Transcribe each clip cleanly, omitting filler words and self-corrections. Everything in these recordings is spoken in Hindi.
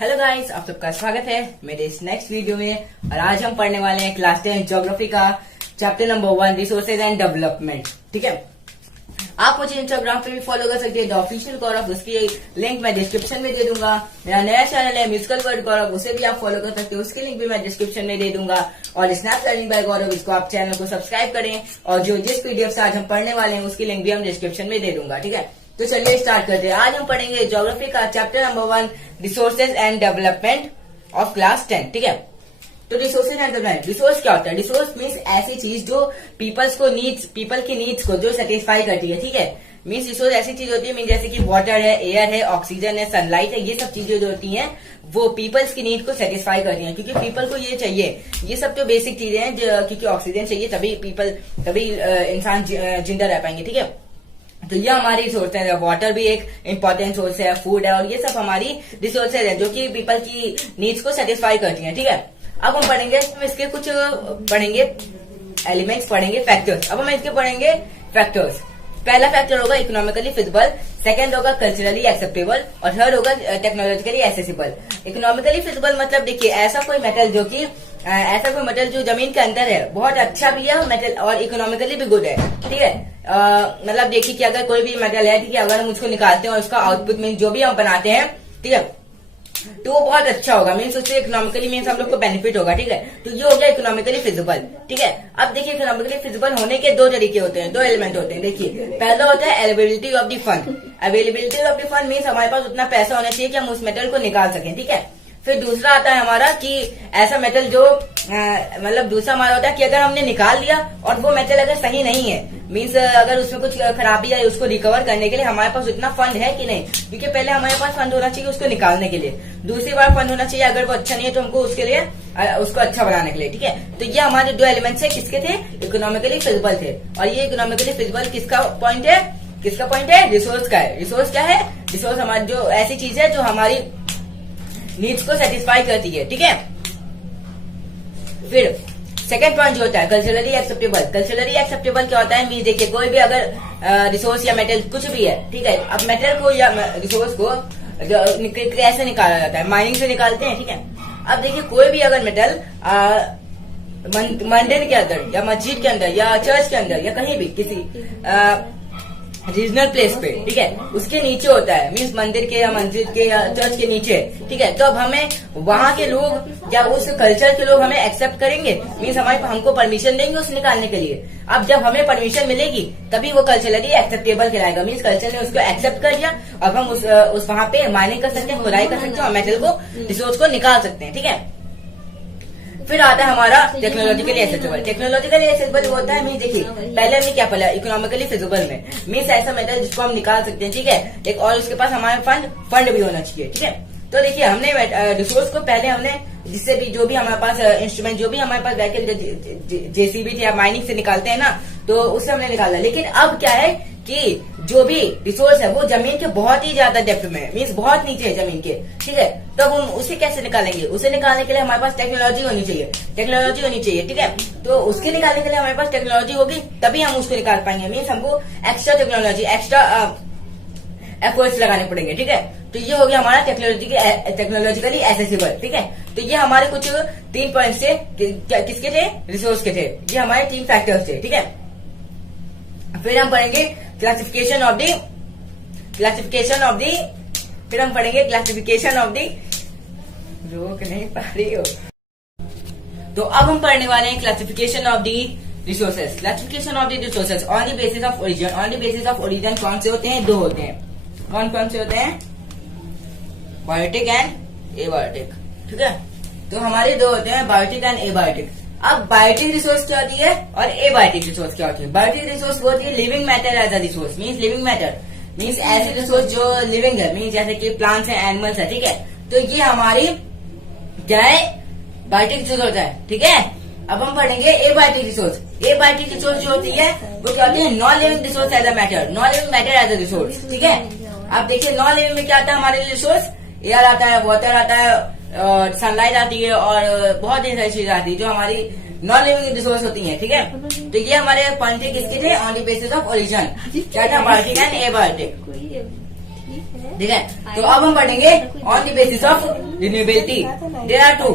हेलो गाइस, आप सबका स्वागत है मेरे इस नेक्स्ट वीडियो में। और आज हम पढ़ने वाले हैं क्लास 10 ज्योग्राफी का chapter number 1 resources and development. ठीक है, आप मुझे इंस्टाग्राम पे भी फॉलो कर सकते हैं द ऑफिशियल गौरव, उसकी लिंक मैं डिस्क्रिप्शन में दे दूंगा। मेरा नया चैनल है म्यूजिकल वर्ड गौरव, उसे भी आप फॉलो कर सकते हो, उसकी लिंक भी मैं डिस्क्रिप्शन में दे दूंगा। और स्नैप लर्निंग बाय गौरव, इसको आप चैनल को सब्सक्राइब करें। और जिस पीडीएफ से आज हम पढ़ने वाले हैं उसकी लिंक भी हम डिस्क्रिप्शन में दे दूंगा। ठीक है, तो चलिए स्टार्ट करते हैं। आज हम पढ़ेंगे ज्योग्राफी का chapter number 1 resources and development of class 10। ठीक है, तो रिसोर्सेज एंड डेवलपमेंट, रिसोर्स क्या होता है? रिसोर्स मीन्स ऐसी चीज जो पीपल की नीड्स को जो सेटिस्फाई करती है। ठीक है, मीन्स रिसोर्स ऐसी चीज होती है मीन जैसे कि वाटर है, एयर है, ऑक्सीजन है, सनलाइट है, ये सब चीजें जो होती हैं वो पीपल्स की नीड को सेटिस्फाई करती हैं। क्योंकि पीपल को ये चाहिए, ये सब तो बेसिक चीजें हैं, क्योंकि ऑक्सीजन चाहिए तभी इंसान जिंदा रह पाएंगे। ठीक है, तो ये हमारी रिसोर्स है। वाटर भी एक इम्पोर्टेंट सोर्स है, फूड है, और ये सब हमारी रिसोर्सेज है जो कि पीपल की नीड्स को सेटिस्फाई करती हैं। ठीक है, अब हम पढ़ेंगे इसके कुछ पढ़ेंगे एलिमेंट्स, पढ़ेंगे फैक्टर्स। अब हम इसके पढ़ेंगे फैक्टर्स। पहला फैक्टर होगा इकोनॉमिकली फिजिबल, सेकंड होगा कल्चरली एक्सेप्टेबल, और थर्ड होगा टेक्नोलॉजिकली एक्सेसिबल। इकोनॉमिकली फिजिबल मतलब देखिए ऐसा कोई मेटल जो जमीन के अंदर है, बहुत अच्छा भी है मेटल और इकोनॉमिकली भी गुड है। ठीक है, मतलब देखिए कि अगर कोई भी मेटल है, ठीक है, अगर हम उसको निकालते हैं और उसका आउटपुट मीन जो भी हम बनाते हैं, ठीक है, तो वो बहुत अच्छा होगा। मीन्स उससे इकोनॉमिकली मीन्स हम लोग को बेनिफिट होगा। ठीक है, तो ये हो गया इकोनॉमिकली फिजिबल। ठीक है, अब देखिए इकोनॉमिकली फिजिबल होने के दो तरीके होते हैं, दो एलिमेंट होते हैं। देखिए पहला होता है availability of the fund. Availability of the fund means हमारे पास उतना पैसा होना चाहिए कि हम उस मेटल को निकाल सकें। ठीक है, फिर दूसरा आता है हमारा कि ऐसा मेटल जो मतलब दूसरा हमारा होता है कि अगर हमने निकाल लिया और वो मेटल अगर सही नहीं है, मीन्स अगर उसमें कुछ खराबी आई, उसको रिकवर करने के लिए हमारे पास उतना फंड है कि नहीं। क्योंकि पहले हमारे पास फंड होना चाहिए उसको निकालने के लिए, दूसरी बार फंड होना चाहिए अगर वो अच्छा नहीं है तो हमको उसके लिए उसको अच्छा बनाने के लिए। ठीक है, तो ये हमारे दो एलिमेंट्स है, किसके थे? इकोनॉमिकली फिजिबल थे। और ये इकोनॉमिकली फिजिबल किसका पॉइंट है? रिसोर्स का है। रिसोर्स क्या है? रिसोर्स हमारी जो ऐसी चीज है जो हमारी नीड्स को सेटिस्फाई करती है। ठीक है, फिर सेकंड पॉइंट जो होता है कल्चरली एक्सेप्टेबल। कल्चरली एक्सेप्टेबल क्या होता है? मीन देखिए कोई भी अगर रिसोर्स या मेटल कुछ भी है, ठीक है, अब मेटल को या रिसोर्स को कैसे निकाला जाता है? माइनिंग से निकालते हैं। ठीक है, अब देखिए कोई भी अगर मेटल मंदिर के अंदर या मस्जिद के अंदर या चर्च के अंदर या कहीं भी किसी रीजनल प्लेस पे, ठीक है, उसके नीचे होता है, मीन्स मंदिर के या मस्जिद के या चर्च के नीचे। ठीक है, तो अब हमें वहां के लोग या उस कल्चर के लोग हमें एक्सेप्ट करेंगे, मीन्स हमको परमिशन देंगे उसे निकालने के लिए। अब जब हमें परमिशन मिलेगी तभी वो कल्चरली एक्सेप्टेबल कहलाएगा। मीन्स कल्चर ने उसको एक्सेप्ट कर लिया, अब हम उस वहां पे माइनिंग कर सकते हैं, खुदाई कर सकते हैं और मेटल को रिसोर्स को निकाल सकते हैं। ठीक है, फिर आता है हमारा टेक्नोलॉजिकली एक्सेसिबल। टेक्नोलॉजिकली एक्सेसिबल होता है, मीन देखिए पहले हमने क्या पढ़ा इकोनॉमिकली फिजिबल में, मीन्स ऐसा मेटल जिसको हम निकाल सकते हैं। ठीक है, और उसके पास हमारे फंड भी होना चाहिए। ठीक है, तो देखिए हमने रिसोर्स को पहले हमने जिससे भी जो भी हमारे पास इंस्ट्रूमेंट, जो भी हमारे पास व्हीकल जेसीबी थे या माइनिंग से निकालते हैं ना, तो उससे हमने निकाला। लेकिन अब क्या है कि जो भी रिसोर्स है वो जमीन के बहुत ही ज्यादा डेप्थ में है, मीन्स बहुत नीचे है जमीन के। ठीक है, तो हम उसे कैसे निकालेंगे? उसे निकालने के लिए हमारे पास टेक्नोलॉजी होनी चाहिए। ठीक है, तो उसके निकालने के लिए हमारे पास टेक्नोलॉजी होगी तभी हम उसको निकाल पाएंगे। मीन्स हमको एक्स्ट्रा टेक्नोलॉजी, एक्स्ट्रा एफर्ट्स लगाने पड़ेंगे। ठीक है, तो ये हो गया हमारा टेक्नोलॉजिकली एक्सेसिबल। ठीक है, तो ये हमारे कुछ 3 पॉइंट थे, किसके थे? रिसोर्स के थे। ये हमारे 3 फैक्टर्स थे। ठीक है, फिर हम पढ़ेंगे क्लासिफिकेशन ऑफ दी रोक नहीं पा रही हो। तो अब हम पढ़ने वाले हैं classification of the resources. Classification of the resources on the basis of origin. On the basis of origin कौन से होते हैं? 2 होते हैं। कौन से होते हैं? Biotic and abiotic. ठीक है, तो हमारे 2 होते हैं, बायोटिक एंड एबायोटिक। अब बायोटिक रिसोर्स क्या होती है और एबायोटिक रिसोर्स क्या होती है? बायोटिक रिसोर्स वो होती है living matter as a resource. Means living matter means ऐसे रिसोर्स जो लिविंग है, मीन्स जैसे कि प्लांट्स है, एनिमल्स है। ठीक है, तो ये हमारी क्या है? बायोटिक रिसोर्स है। ठीक है, अब हम पढ़ेंगे एबायोटिक रिसोर्स। एबायोटिक रिसोर्स जो होती है वो क्या होती है? Non living resource as a matter, non living matter as a resource. ठीक है, अब देखिए नॉन लिविंग में क्या आता है हमारे रिसोर्स? एयर आता है, वाटर आता है, सनलाइट आती है और बहुत ही सारी चीजें आती है जो हमारी नॉन लिविंग रिसोर्स होती हैं। ठीक है, तो ये हमारे पॉइंट किसके थे? On the basis of origin. क्या था? Biotic and abiotic. ठीक है, तो अब हम पढ़ेंगे on the basis of renewability, there are two,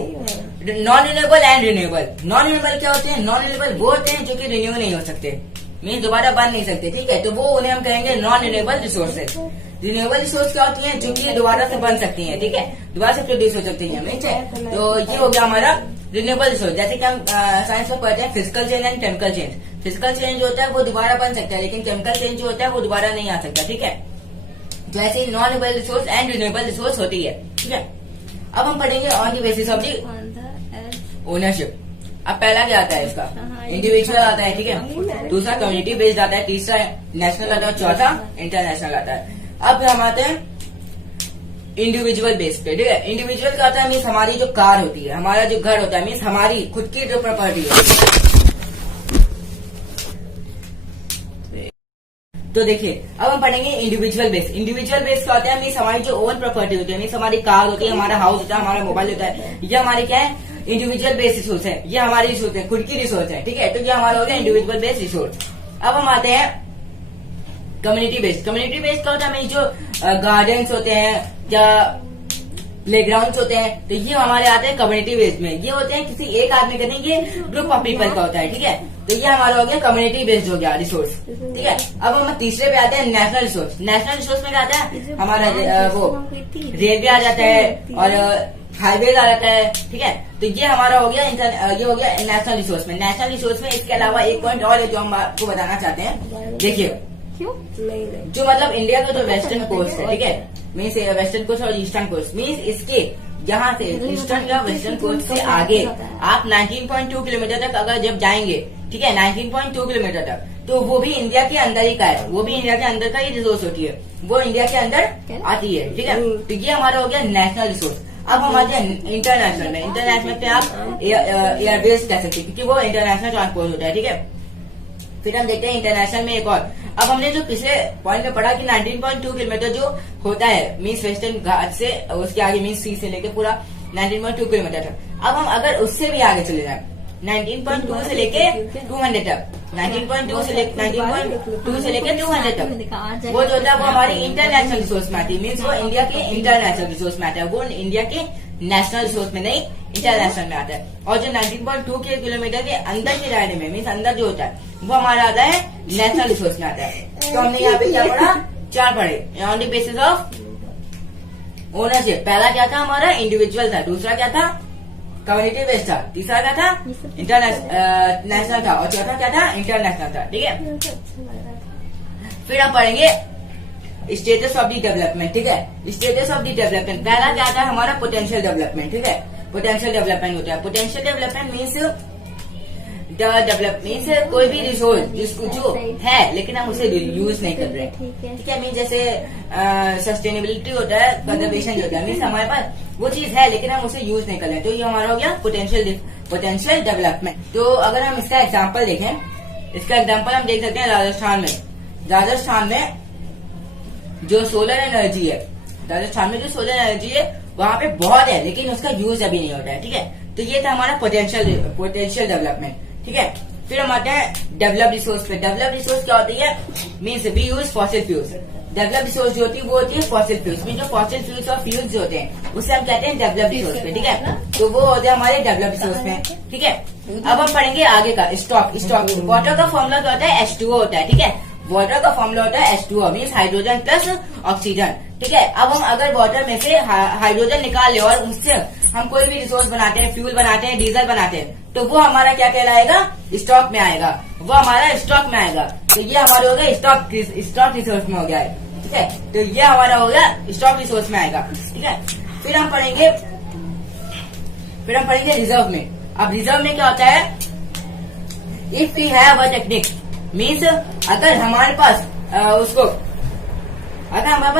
non renewable and renewable. Non renewable क्या होते हैं? नॉन रिन्यूएबल वो होते हैं जो कि रिन्यू नहीं हो सकते, मीन दोबारा बन नहीं सकते, ठीक है, तो वो उन्हें हम कहेंगे non renewable resources. Renewable resource क्या होती है? जो कि दोबारा से बन सकती है, ठीक है, दोबारा से प्रोड्यूस हो सकती है, मीन है। तो ये हो गया हमारा रिन्यूएबल रिसोर्स। जैसे कि हम साइंस में पढ़ते हैं physical change and chemical change. Physical change जो होता है वो दोबारा बन सकता है, लेकिन केमिकल चेंज जो होता है वो दोबारा नहीं आ सकता, ठीक है। तो ऐसे ही non renewable resource and renewable resource होती है, ठीक है। अब हम पढ़ेंगे on the basis of the ownership. अब पहला क्या आता है इसका? इंडिविजुअल आता है, ठीक है, दूसरा कम्युनिटी बेस्ड आता है, तीसरा नेशनल आता है, चौथा इंटरनेशनल आता है। अब हम आते हैं इंडिविजुअल बेस पे, ठीक है। इंडिविजुअल का आता है मीन्स हमारी जो कार होती है, हमारा जो घर होता है, मीन्स हमारी खुद की जो प्रॉपर्टी है। तो देखिए अब हम पढ़ेंगे इंडिविजुअल बेस। इंडिविजुअल बेस क्या होता है? मीन्स हमारी जो ओन प्रॉपर्टी होती है, मीन्स हमारी कार होती है, हमारा हाउस होता है, हमारा मोबाइल होता है, ये हमारी क्या है? इंडिविजुअल बेस रिसोर्स है, ये हमारी रिसोर्स है, खुद की रिसोर्स है, ठीक है। तो ये हमारा हो गया इंडिविजुअल बेस रिसोर्स। अब हम आते हैं कम्युनिटी बेस्ड। कम्युनिटी बेस्ड क्या होता है? मीन्स जो गार्डन्स होते हैं या प्लेग्राउंड होते हैं, तो ये हमारे आते हैं कम्युनिटी बेस्ड में। ये होते हैं किसी एक आदमी का नहीं, ये ग्रुप ऑफ पीपल का होता है, ठीक है। तो ये हमारा हो गया कम्युनिटी बेस्ड हो गया रिसोर्स, ठीक है। अब हम तीसरे पे आते हैं नेशनल रिसोर्स। नेशनल रिसोर्स में क्या आता है? हमारा वो रेलवे आ जाता है और हाईवेज आ जाता है, ठीक है। तो ये हमारा हो गया ये हो गया नेशनल रिसोर्स में। नेशनल रिसोर्स में इसके अलावा एक पॉइंट और है जो हम आपको बताना चाहते हैं। देखिए जो मतलब इंडिया का जो वेस्टर्न कोस्ट है, ठीक है, मीन्स वेस्टर्न कोस्ट और ईस्टर्न कोस्ट, मीन्स इसके यहाँ से ईस्टर्न या वेस्टर्न कोस्ट से आगे आप 19.2 किलोमीटर तक अगर जब जाएंगे, ठीक है, 19.2 किलोमीटर तक, तो वो भी इंडिया के अंदर ही का है, वो भी इंडिया के अंदर का ही रिसोर्स होती है, वो इंडिया के अंदर आती है, ठीक है। तो ये हमारा हो गया नेशनल रिसोर्स। अब हम आते हैं इंटरनेशनल में। इंटरनेशनल पे आप एयरवेज कह सकते हैं क्योंकि वो इंटरनेशनल ट्रांसपोर्ट होता है, ठीक है। फिर हम देखते हैं इंटरनेशनल में एक और। अब हमने जो पिछले पॉइंट में पढ़ा कि 19.2 किलोमीटर जो होता है मीन्स वेस्टर्न घाट से उसके आगे मीन्स सी से लेके पूरा 19.2 किलोमीटर तक। अब हम अगर उससे भी आगे चले जाए 19.2 से लेके 200 तक, 19.2 से लेके 200 तक, वो जो होता है वो हमारी इंटरनेशनल रिसोर्स में आती है, मीन्स वो इंडिया के इंटरनेशनल रिसोर्स में आता है, वो इंडिया के नेशनल रिसोर्स में नहीं इंटरनेशनल में आता है। और जो 19.2 किलोमीटर के अंदर के दायरे में मीन्स अंदर जो होता है वो हमारा आता है नेशनल रिसोर्स में आता है। तो हमने यहाँ पे क्या पढ़ा? 4 पढ़े on the basis of ownership. पहला क्या था हमारा? इंडिविजुअल था, दूसरा क्या था? कम्युनिटी बेस्ड था, तीसरा क्या था? नेशनल था, और चौथा क्या था? इंटरनेशनल था, ठीक है। फिर हम पढ़ेंगे स्टेटस ऑफ दी डेवलपमेंट, ठीक है। स्टेटस ऑफ दी डेवलपमेंट पहला क्या था हमारा? पोटेंशियल डेवलपमेंट, ठीक है। पोटेंशियल डेवलपमेंट होता है। पोटेंशियल डेवलपमेंट मीन्स मीन्स कोई भी रिसोर्स जिसको जो है लेकिन हम उसे यूज नहीं कर रहे, ठीक है। मीन जैसे सस्टेनेबिलिटी होता है, कंजर्वेशन होता है, मीन्स हमारे पास वो चीज है लेकिन हम उसे यूज नहीं कर रहे, तो ये हमारा हो गया पोटेंशियल डेवलपमेंट। तो अगर हम इसका एग्जाम्पल देखें, इसका एग्जाम्पल हम देख सकते हैं राजस्थान में। राजस्थान में जो सोलर एनर्जी है, राजस्थान में जो सोलर एनर्जी है वहाँ पे बहुत है लेकिन उसका यूज अभी नहीं होता है, ठीक है। तो ये था हमारा पोटेंशियल डेवलपमेंट, ठीक है। फिर हम आते हैं डेवलप रिसोर्स पे। डेवलप रिसोर्स क्या होती है? Means we use fossil fuels. Develop resource जो होती है वो होती है फॉसिल फ्यूल्स, मीन जो फॉसिल फ्यूल्स और फ्यूल्स जो होते हैं उससे हम कहते हैं डेवलप रिसोर्स पे, ठीक है। तो वो होते हैं हमारे डेवलप रिसोर्स में, ठीक है। अब हम पढ़ेंगे आगे का स्टॉक। वाटर का फॉर्मूला क्या होता है? H2O होता है, ठीक है। वाटर का फॉर्मूला होता है H2O means hydrogen plus oxygen, ठीक है। अब हम अगर वाटर में से हाइड्रोजन निकाल ले और उससे हम कोई भी रिसोर्स बनाते हैं, फ्यूल बनाते हैं, डीजल बनाते हैं, तो वो हमारा क्या कहलाएगा? स्टॉक में आएगा, वो हमारा स्टॉक में आएगा। तो ये हमारे हो गया स्टॉक रिसोर्स में हो गया है, ठीक है। तो ये हमारा हो गया स्टॉक रिसोर्स में आएगा, ठीक है। फिर हम पढ़ेंगे रिजर्व में। अब रिजर्व में क्या होता है? If we have a technique means अगर हमारे पास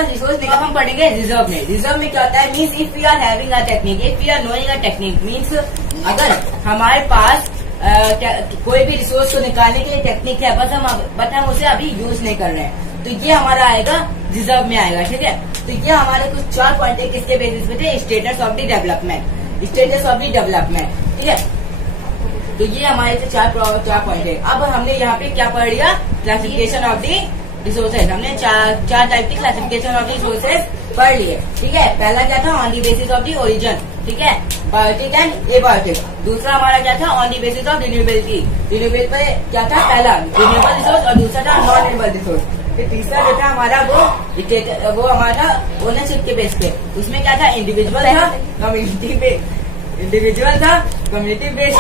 रिसोर्स निकाल, हम पढ़ेंगे रिजर्व में। रिजर्व में क्या होता है? Means if we are having a technique, if we are knowing a technique, means अगर हमारे पास कोई भी रिसोर्स को निकालने के लिए टेक्निक है बट हम उसे अभी यूज नहीं कर रहे हैं, तो ये हमारा आएगा रिजर्व में आएगा, ठीक है। तो ये हमारे कुछ 4 पॉइंट है किसके बेसिस पे थे? Status of the development, status of the development, ठीक है। तो ये हमारे से 4 पॉइंट है। अब हमने यहाँ पे क्या पढ़ लिया? Classification of the resources. हमने 4 टाइप की क्लासिफिकेशन ऑफ दी रिसोर्सेज पढ़ लिए। ठीक है, पहला क्या था, on the basis of the origin, ठीक है, बायोटिक एंड एबायोटिक। दूसरा हमारा क्या था, on the basis of renewability, renewable पे क्या था, पहला रिन्यूएबल रिसोर्स और दूसरा था नॉन रिन्यूएबल रिसोर्स। फिर तीसरा जो था हमारा वो हमारा ओनरशिप के बेस पे, उसमें क्या था, इंडिविजुअल था, कम्युनिटी पे, इंडिविजुअल था, कम्युनिटी बेस्ड।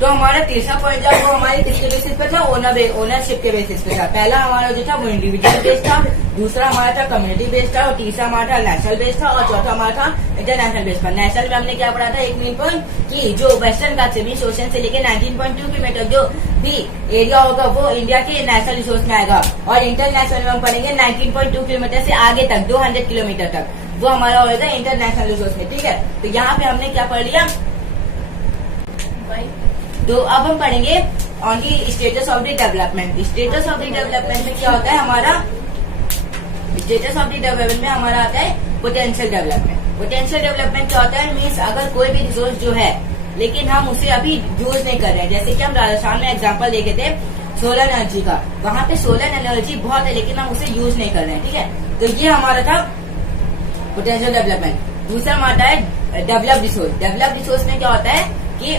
तो हमारा तीसरा पॉइंट था वो हमारे किसके बेसिस पे था, ओनरशिप के बेसिस पे था। पहला हमारा जो था वो इंडिविजुअल बेस्ड था, दूसरा हमारा था कम्युनिटी बेस्ड था, और तीसरा हमारा था नेशनल बेस्ड था, और चौथा हमारा था इंटरनेशनल बेस्ड था। नेशनल में हमने क्या पढ़ा था, एक मेन पॉइंट कि जो वेस्टर्न घाट से बीच ओशन से लेकर 19.2 किलोमीटर जो भी एरिया होगा वो इंडिया के नेशनल रिसोर्स में आएगा, और इंटरनेशनल में हम पढ़ेंगे 19.2 किलोमीटर से आगे तक 200 किलोमीटर तक, वो हमारा होगा इंटरनेशनल रिसोर्स में। ठीक है, तो यहाँ पे हमने क्या पढ़ लिया। तो अब हम पढ़ेंगे on the status of the development. Status of the development में क्या होता है हमारा, स्टेटस ऑफ द डेवलपमेंट में हमारा आता है पोटेंशियल डेवलपमेंट। पोटेंशियल डेवलपमेंट क्या होता है, मीन्स अगर कोई भी रिसोर्स जो है लेकिन हम उसे अभी यूज नहीं कर रहे हैं। जैसे कि हम राजस्थान में एग्जाम्पल देखे थे सोलर एनर्जी का, वहाँ पे सोलर एनर्जी बहुत है लेकिन हम उसे यूज नहीं कर रहे हैं। ठीक है, तो ये हमारा था पोटेंशियल डेवलपमेंट। दूसरा हमारा है डेवलप रिसोर्स। डेवलप रिसोर्स में क्या होता है कि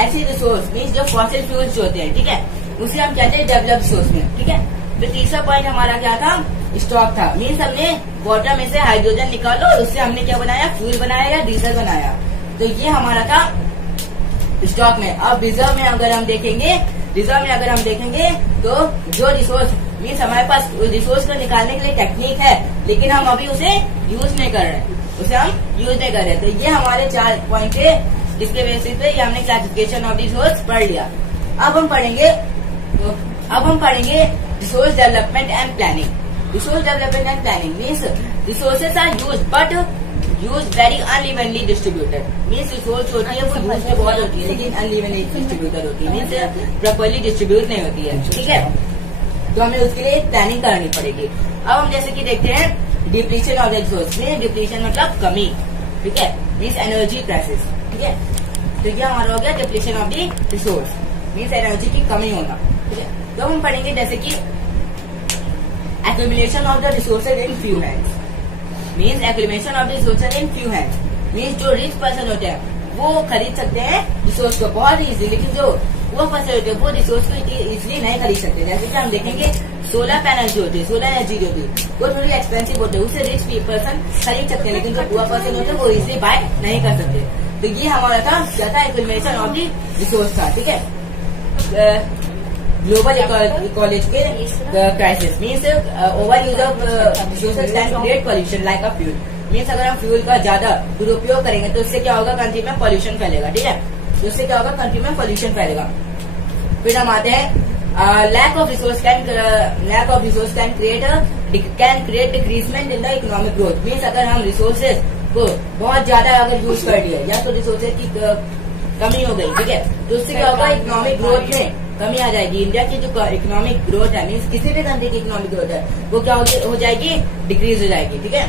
ऐसी रिसोर्स मीन्स जो फॉसिल फ्यूल्स होते हैं, ठीक है, उसे हम कहते हैं डेवलप रिसोर्स में। ठीक है, फिर तीसरा पॉइंट हमारा क्या था, स्टॉक था। मीन्स हमने वाटर में से हाइड्रोजन निकालो और उससे हमने क्या बनाया, फ्यूल बनाया या डीजल बनाया। तो ये हमारा था स्टॉक में। अब रिजर्व में अगर हम देखेंगे, तो जो रिसोर्स मीन्स हमारे पास रिसोर्स को निकालने के लिए टेक्निक है लेकिन हम अभी उसे यूज नहीं कर रहे, तो ये हमारे 4 पॉइंट थे जिसके बेसिस पे ये हमने क्लासिफिकेशन ऑफ रिसोर्स पढ़ लिया। अब हम पढ़ेंगे resource development and planning. Resource development and planning means resources are use but use very unevenly distributed. Means resource होती है वो यूज तो बहुत होती है लेकिन अनइवनली डिस्ट्रीब्यूटेड होती है, मीन्स प्रॉपर्ली डिस्ट्रीब्यूट नहीं होती है। ठीक है, तो हमें उसके लिए प्लानिंग करनी पड़ेगी। अब हम जैसे कि देखते हैं डिप्लीशन ऑफ द रिसोर्स में, डिप्लीशन मतलब कमी, ठीक है, मीन्स एनर्जी क्राइसिस। ठीक है, तो ये हमारा हो गया depletion of the resource means energy की कमी होना। ठीक है, तो हम पढ़ेंगे जैसे कि accumulation of the resources in few hands. Means accumulation of the resources in few hands means जो रिच पर्सन होते हैं वो खरीद सकते हैं रिसोर्स को बहुत इजी, लेकिन जो वो पर्सन होते हैं वो रिसोर्स को इजिली नहीं खरीद सकते। जैसे कि हम देखेंगे सोलर पैनल जो होती है, सोलर एनर्जी जो होती है वो थोड़ी एक्सपेंसिव होती है, उससे रिच पर्सन खरीद सकते हैं लेकिन जो पुअर पर्सन होते हैं वो इजिली बाय नहीं कर सकते। तो ये हमारा था क्या था, एक्यूमुलेशन ऑफ द रिसोर्स था। ठीक है, global ecological crisis means over use of resources can create pollution like a fuel. Means अगर हम फ्यूल का ज्यादा दुरुपयोग करेंगे तो उससे क्या होगा, कंट्री में पॉल्यूशन फैलेगा। ठीक है, तो उससे क्या होगा, कंट्री में पॉल्यूशन फैलेगा। फिर हम आते हैं lack of resource can create decreasement in the economic growth. Means अगर हम रिसोर्सेज को बहुत ज्यादा अगर यूज कर लिया या तो रिसोर्सेज की कमी हो गई, ठीक है, तो उससे क्या होगा, इकोनॉमिक ग्रोथ में कमी आ जाएगी। इंडिया की जो इकोनॉमिक ग्रोथ है मीन्स किसी भी कंट्री की इकोनॉमिक ग्रोथ है वो क्या हो जाएगी, डिक्रीज हो जाएगी। ठीक है,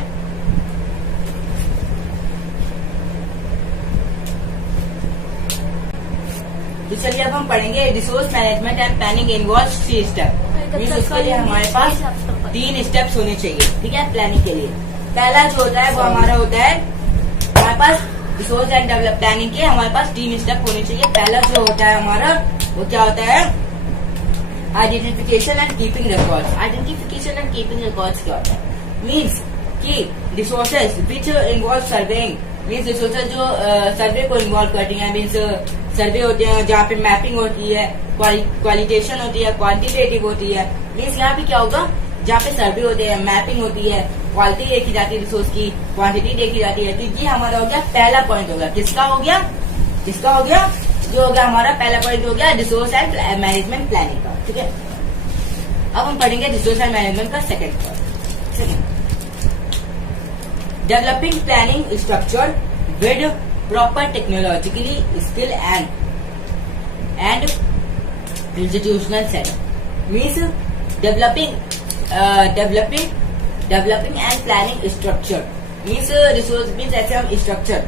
तो चलिए अब हम पढ़ेंगे resource management and planning involve 3 step. Means उसके लिए हमारे पास 3 स्टेप्स होने चाहिए। ठीक है, प्लानिंग के लिए पहला जो होता है वो हमारा होता है, हमारे पास रिसोर्स एंड डेवलप प्लानिंग के हमारे पास 3 स्टेप होने चाहिए। पहला जो होता है हमारा वो क्या होता है, identification and keeping records. Identification and keeping records क्या होता है, मीन्स कि resources which involve surveying, means resources जो सर्वे को इन्वॉल्व करती है, मीन्स सर्वे होते हैं जहाँ पे मैपिंग होती है, क्वालिटेशन होती है, क्वांटिटेटिव होती है। मीन्स यहाँ पे क्या होगा, जहाँ पे सर्वे होते हैं, मैपिंग होती है, क्वालिटी देखी जाती है, रिसोर्स की क्वांटिटी देखी जाती है। तो ये हमारा हो गया पहला पॉइंट हो गया। किसका हो गया, जो हो गया हमारा पहला पॉइंट हो गया रिसोर्स एंड मैनेजमेंट प्लानिंग का। ठीक है, अब हम पढ़ेंगे रिसोर्स एंड मैनेजमेंट का second point, developing planning structure with proper technologically skill and institutional setup. Means developing and planning structure means resource means ऐसे हम स्ट्रक्चर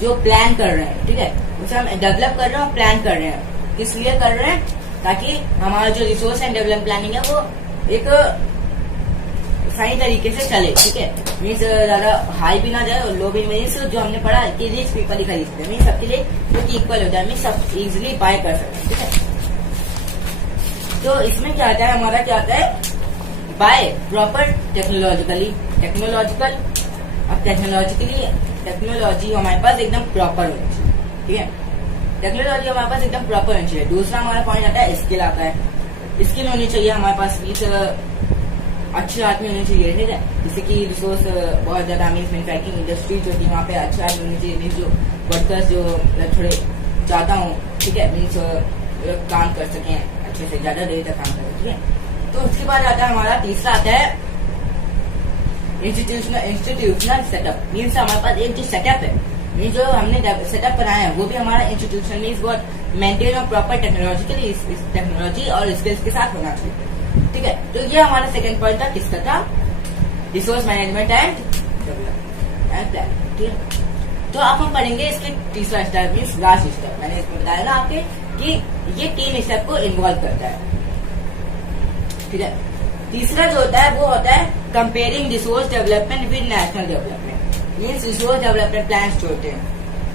जो प्लान कर रहे हैं, ठीक है, उसे हम डेवलप कर रहे हैं, प्लान कर रहे हैं। किस लिए कर रहे हैं, ताकि हमारा जो रिसोर्स एंड डेवलप प्लानिंग है वो एक सही तरीके से चले, ठीक है। मीन्स ज्यादा हाई भी ना जाए और लो भी। मीन्स जो हमने पढ़ा कि रिच पीपल ही खरीदते हैं, मीन्स सबके लिए इक्वल हो जाए, मीन्स सब इजिली बाय कर सकते हैं, ठीक है। तो इसमें क्या आता है, हमारा क्या आता है, बाय प्रॉपर टेक्नोलॉजिकल। अब टेक्नोलॉजी हमारे पास एकदम प्रॉपर होनी चाहिए, ठीक है। टेक्नोलॉजी हमारे पास एकदम प्रॉपर होनी चाहिए। दूसरा हमारा पॉइंट आता है स्किल आता है। स्किल होनी चाहिए हमारे पास, मीन्स अच्छे आदमी होने चाहिए, ठीक है। जैसे कि रिसोर्स बहुत ज्यादा, मीन्स मैन्युफैक्चरिंग इंडस्ट्री जो थी वहाँ पे अच्छे आदमी होने चाहिए, मीन्स जो वर्कर्स जो थोड़े ज्यादा हों, ठीक है, मीन्स काम कर सकें अच्छे से, ज्यादा देर तक काम करें, ठीक है। तो उसके बाद आता है हमारा तीसरा आता है इंस्टीट्यूशनल सेटअप। मीन्स हमारे पास एक जो सेटअप है, मीन्स जो हमने सेटअप बनाया है वो भी हमारा इंस्टीट्यूशनल मीन्स बहुत मेंटेन और प्रॉपर टेक्नोलॉजिकली टेक्नोलॉजी और स्किल्स के साथ होना चाहिए, ठीक है। तो ये हमारा सेकंड पॉइंट था, किसका था, रिसोर्स मैनेजमेंट एंड डेवलपमेंट, ठीक है। तो अब हम पढ़ेंगे इसके तीसरा स्टेप, मीन्स लास्ट स्टेप। मैंने इसमें बताया ना आपके कि ये 3 स्टेप को इन्वॉल्व करता है, ठीक है। तीसरा जो होता है वो होता है comparing resource development with national development. Means resource development plan जो होते हैं,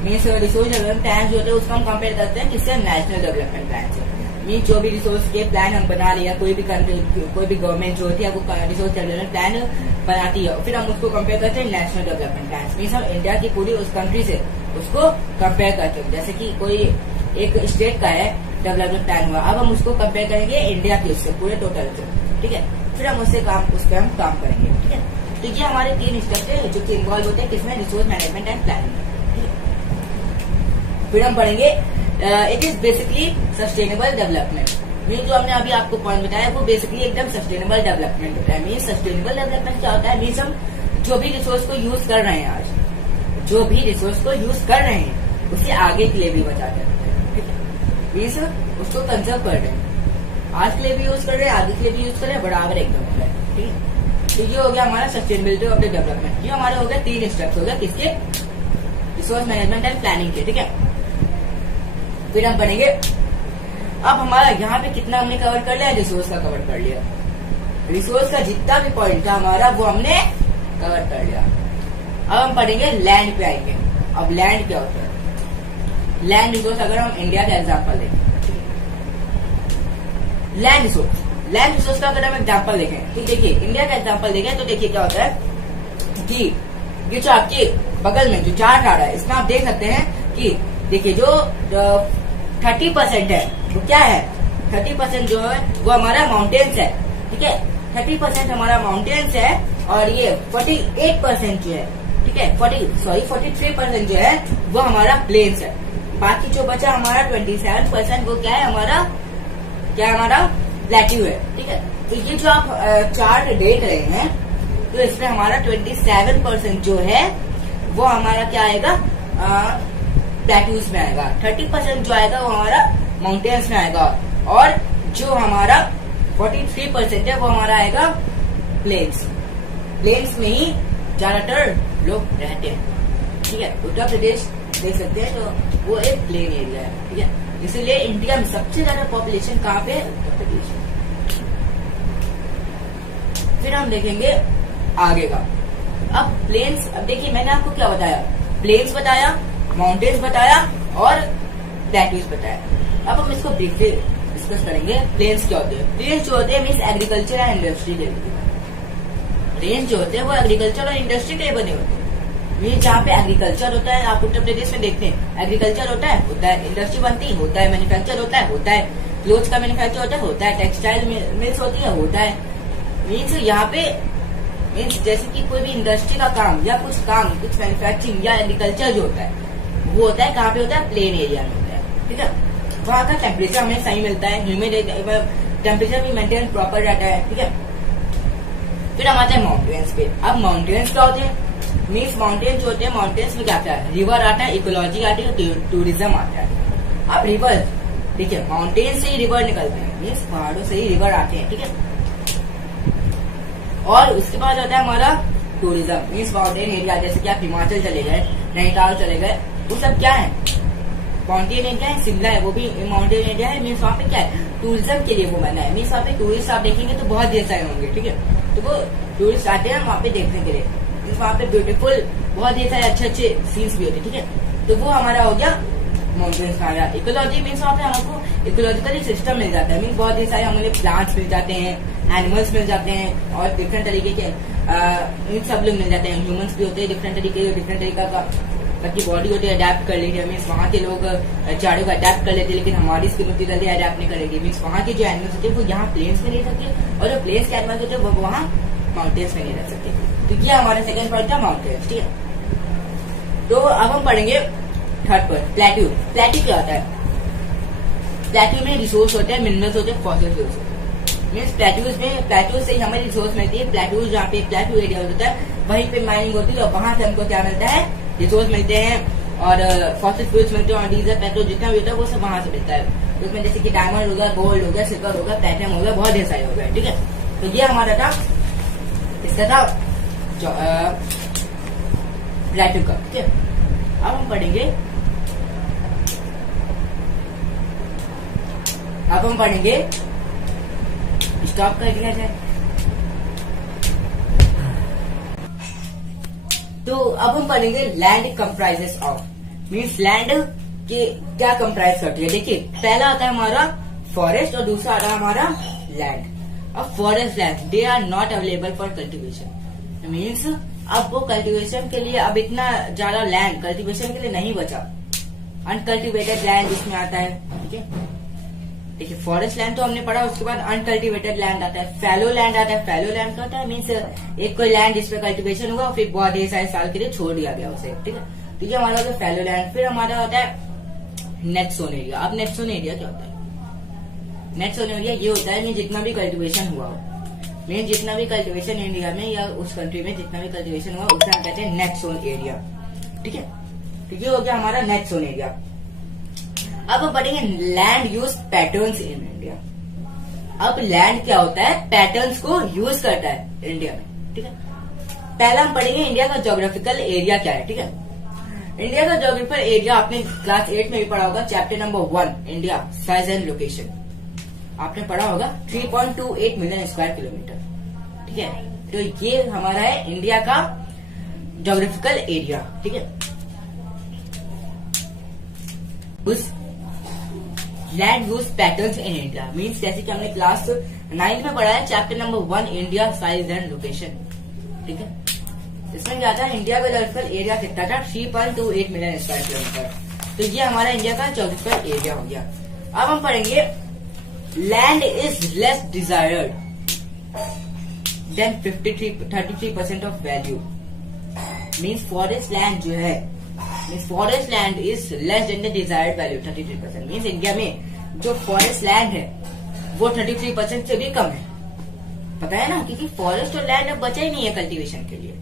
मीन्स रिसोर्स डेवलपमेंट प्लान जो होते हैं उसको हम कंपेयर करते हैं किससे, नेशनल डेवलपमेंट प्लान से। मीन्स जो भी रिसोर्स के प्लान हम बना रहे हैं, कोई भी कंट्री, कोई भी गवर्नमेंट जो होती है वो रिसोर्स डेवलपमेंट प्लान बनाती है, फिर हम उसको कंपेयर करते हैं नेशनल डेवलपमेंट प्लान। मीन्स हम इंडिया की पूरी उस कंट्री से उसको कंपेयर करते हैं। जैसे कि कोई एक स्टेट का है डेवलपमेंट प्लान हुआ, अब हम उसको कंपेयर करेंगे इंडिया के उससे पूरे टोटल से, ठीक है। फिर हम उससे उस पर हम काम करेंगे, ठीक है। तो ये हमारे 3 स्टेप है जो कि इन्वॉल्व होते हैं किसमें, रिसोर्स मैनेजमेंट एंड प्लानिंग, ठीक है। फिर हम पढ़ेंगे it is basically sustainable development. Mean जो हमने अभी आपको पॉइंट बताया वो बेसिकली एकदम सस्टेनेबल डेवलपमेंट होता है। मीन सस्टेनेबल डेवलपमेंट क्या होता है, मीन्स हम जो भी रिसोर्स को यूज कर रहे हैं, आज जो भी रिसोर्स को यूज कर रहे हैं उसे आगे के लिए भी बचाते हैं, ठीक है। मीन्स उसको कंजर्व कर रहे हैं, आज के लिए भी यूज कर रहे हैं, आगे के लिए भी यूज कर रहे हैं, बराबर एकदम हो रहा है, ठीक है। तो ये हो गया हमारा सस्टेनेबिलिटी ऑफ द डेवलपमेंट। ये हमारे हो गए 3 स्टेप्स हो गए किसके, रिसोर्स मैनेजमेंट एंड प्लानिंग के, ठीक है। फिर हम पढ़ेंगे अब हमारा यहाँ पे कितना हमने कवर कर लिया, रिसोर्स का कवर कर लिया, रिसोर्स का जितना भी पॉइंट था हमारा वो हमने कवर कर लिया। अब हम पढ़ेंगे लैंड पे आएंगे। अब लैंड क्या होता है, लैंड रिसोर्स अगर हम इंडिया का एग्जाम्पल देखें, लैंड रिसोर्स का अगर हम एग्जाम्पल देखें तो देखिए, इंडिया का एग्जाम्पल देखें तो देखिए क्या होता है कि ये जो आपके बगल में जो चार्ट आ रहा है इसमें आप देख सकते हैं कि देखिए जो 30% है वो क्या है, 30% जो है वो हमारा माउंटेन्स है, ठीक है। 30% हमारा माउंटेन्स है और ये 48% जो है, ठीक है, 43% जो है वो हमारा प्लेन्स है। बाकी जो बचा हमारा 27% वो क्या है, हमारा प्लेट्यू है, ठीक है। तो ये जो आप चार्ट देख रहे हैं तो इसमें हमारा 27% जो है वो हमारा क्या आएगा, प्लेट्यूज में आएगा। 30% जो आएगा वो हमारा माउंटेन्स में आएगा और जो हमारा 43% है वो हमारा आएगा प्लेन्स में ही ज्यादातर लोग रहते हैं, ठीक है। उत्तर प्रदेश देख सकते हैं तो वो एक प्लेन एरिया है, ठीक है। इसीलिए इंडिया में सबसे ज्यादा पॉपुलेशन कहाँ पे है, उत्तर प्रदेश में। फिर हम देखेंगे आगे का। अब प्लेन्स, अब देखिए मैंने आपको क्या बताया, प्लेन्स बताया, माउंटेन्स बताया और प्लेट्यूज बताया। अब हम इसको ब्रीफली डिस्कस करेंगे। प्लेन्स क्या होते हैं, प्लेन्स जो होते हैं मीन्स एग्रीकल्चर एंड इंडस्ट्री के लिए, रेंज जो होते हैं वो एग्रीकल्चर और इंडस्ट्री के लिए बने होते हैं। मीन्स जहाँ पे एग्रीकल्चर होता है, आप उत्तर प्रदेश में देखते हैं एग्रीकल्चर होता है, इंडस्ट्री बनती होता है, मैन्युफैक्चर होता है, क्लोथ का मैन्युफैक्चर होता है, टेक्सटाइल मिल्स होती है, होता है। मीन्स यहाँ पे मीन्स जैसे कि कोई भी इंडस्ट्री का काम या कुछ मैन्युफैक्चरिंग या एग्रीकल्चर जो होता है वो होता है कहाँ पे होता है, प्लेन एरिया में होता है, ठीक है। वहाँ का टेम्परेचर हमें सही मिलता है, ह्यूमिड टेम्परेचर भी मेंटेन प्रॉपर रहता है, ठीक है। फिर हम आते हैं माउंटेन्स पे। अब माउंटेन्स क्या होते हैं, मीन्स माउंटेन्स जो होते हैं, माउंटेन्स में क्या आता है, रिवर आता है, इकोलॉजी आती है, टूरिज्म आता है। अब रिवर देखिए, माउंटेन से ही रिवर निकलते हैं, मीन्स पहाड़ों से ही रिवर आते हैं, ठीक है। और उसके बाद होता है हमारा टूरिज्म, मीन्स माउंटेन एरिया, जैसे कि आप हिमाचल चले गए, नैनीताल चले गए, वो सब क्या है, माउंटेन एरिया है। शिमला है वो भी माउंटेन एरिया है, मीन्स वहाँ पे क्या है, टूरिज्म के लिए वो बना है। मीन्स वहाँ पे टूरिस्ट आप देखेंगे तो बहुत देर से आए होंगे, ठीक है। तो वो टूरिस्ट आते हैं वहाँ पे देखने के लिए। वहाँ पे ब्यूटीफुल बहुत ही सारे अच्छे अच्छे सीन्स भी होते हैं, ठीक है। तो वो हमारा हो गया माउंटेन्स का आया। इकोलॉजी मीन्स वहाँ पे हमको इकोलॉजिकल सिस्टम मिल जाता है, मीन्स बहुत ही सारे हमें प्लांट्स मिल जाते हैं, एनिमल्स मिल जाते हैं और डिफरेंट तरीके के सब लोग मिल जाते हैं। ह्यूमंस भी होते हैं डिफरेंट तरीका का बाकी बॉडी होती है, अडेप्ट कर लेती है। मीन्स वहाँ के लोग चारों को अडेप्ट कर लेते हैं, लेकिन हमारी स्किन उतनी जल्दी अडेप्ट नहीं करेगी। मीन्स वहाँ के जो एनिमल्स होते हैं वो यहाँ प्लेन्स में नहीं सकते और जो प्लेन्स के एनिमल्स होते हैं वो वहाँ माउंटेन्स में नहीं रह सकते। तो ये हमारा सेकंड पॉइंट था माउंटेन्स, ठीक है। तो अब हम पढ़ेंगे थर्ड पॉइंट प्लेट्यू। प्लेट्यू क्या होता है? प्लेट्यू में रिसोर्स होते हैं, मिनरल्स होते हैं, फॉसिल फ्यूल्स होते हैं। मीन्स प्लेट्यूज से हमें रिसोर्स मिलती है। प्लेट्यूज जहाँ पे प्लेट्यू एरिया होता है वहीं पे माइनिंग होती है और वहां से हमको क्या मिलता है? रिसोर्स मिलते हैं और फॉसिल फ्यूल्स मिलते हैं और डीजल पेट्रोल जितना भी होता है वो सब वहां से मिलता है। उसमें जैसे कि डायमंड हो गया, गोल्ड हो गया, सिल्वर हो गया, प्लेटिनम हो गया, बहुत ढेर सारे हो गए, ठीक है। तो ये हमारा था इसका था प्लेट्यू का, ठीक है। अब हम पढ़ेंगे स्टॉप कर दिया जाए। तो अब हम पढ़ेंगे land comprises of, means land के क्या कंप्राइज करती है। देखिए पहला आता है हमारा फॉरेस्ट और दूसरा आता है हमारा लैंड। अब forest land they are not available for cultivation, means अब वो कल्टिवेशन के लिए अब इतना ज्यादा लैंड कल्टिवेशन के लिए नहीं बचा। अनकल्टिवेटेड लैंड इसमें आता है, ठीक है। देखिए फॉरेस्ट लैंड तो हमने पढ़ा, उसके बाद अनकल्टिवेटेड लैंड आता है, फैलो लैंड आता है। फैलो लैंड का होता है मीन्स एक कोई लैंड जिसपे कल्टिवेशन हुआ फिर बहुत ढेर सारे साल के लिए छोड़ दिया गया उसे, ठीक है। तो ये हमारा होता है फैलो लैंड। फिर हमारा होता है नेट सोन एरिया। अब नेट सोन एरिया क्या होता है? नेट सोन एरिया ये होता है जितना भी कल्टिवेशन हुआ हो, मीन जितना भी कल्टिवेशन इंडिया में या उस कंट्री में जितना भी कल्टिवेशन हुआ उसे हम कहते हैं नेट सोन एरिया, ठीक है। तो ये हो गया हमारा नेट सोन एरिया। अब हम पढ़ेंगे land use patterns in India. अब लैंड क्या होता है? पैटर्न्स को यूज करता है इंडिया में, ठीक है। पहला हम पढ़ेंगे इंडिया का ज्योग्राफिकल एरिया क्या है, ठीक है। इंडिया का ज्योग्राफिकल एरिया आपने क्लास 8 में भी पढ़ा होगा, chapter number 1 India size and location आपने पढ़ा होगा। 3.28 मिलियन स्क्वायर किलोमीटर, ठीक है। तो ये हमारा है इंडिया का ज्योग्राफिकल एरिया, ठीक है। उस land use patterns in India means जैसे कि हमने क्लास 9 में पढ़ा है chapter number 1 India size and location, ठीक है। इसमें क्या था? इंडिया का ज्योग्राफिकल एरिया कितना था? 3.28 मिलियन स्क्वायर किलोमीटर। तो ये हमारा इंडिया का ज्योग्राफिकल एरिया हो गया। अब हम पढ़ेंगे land is less desired than 33% of value. Means forest land जो है forest land is less than the desired value 33%। Means India में जो फॉरेस्ट लैंड है वो 33% से भी कम है, पता है ना, क्योंकि फॉरेस्ट और लैंड अब बचा ही नहीं है कल्टीवेशन के लिए।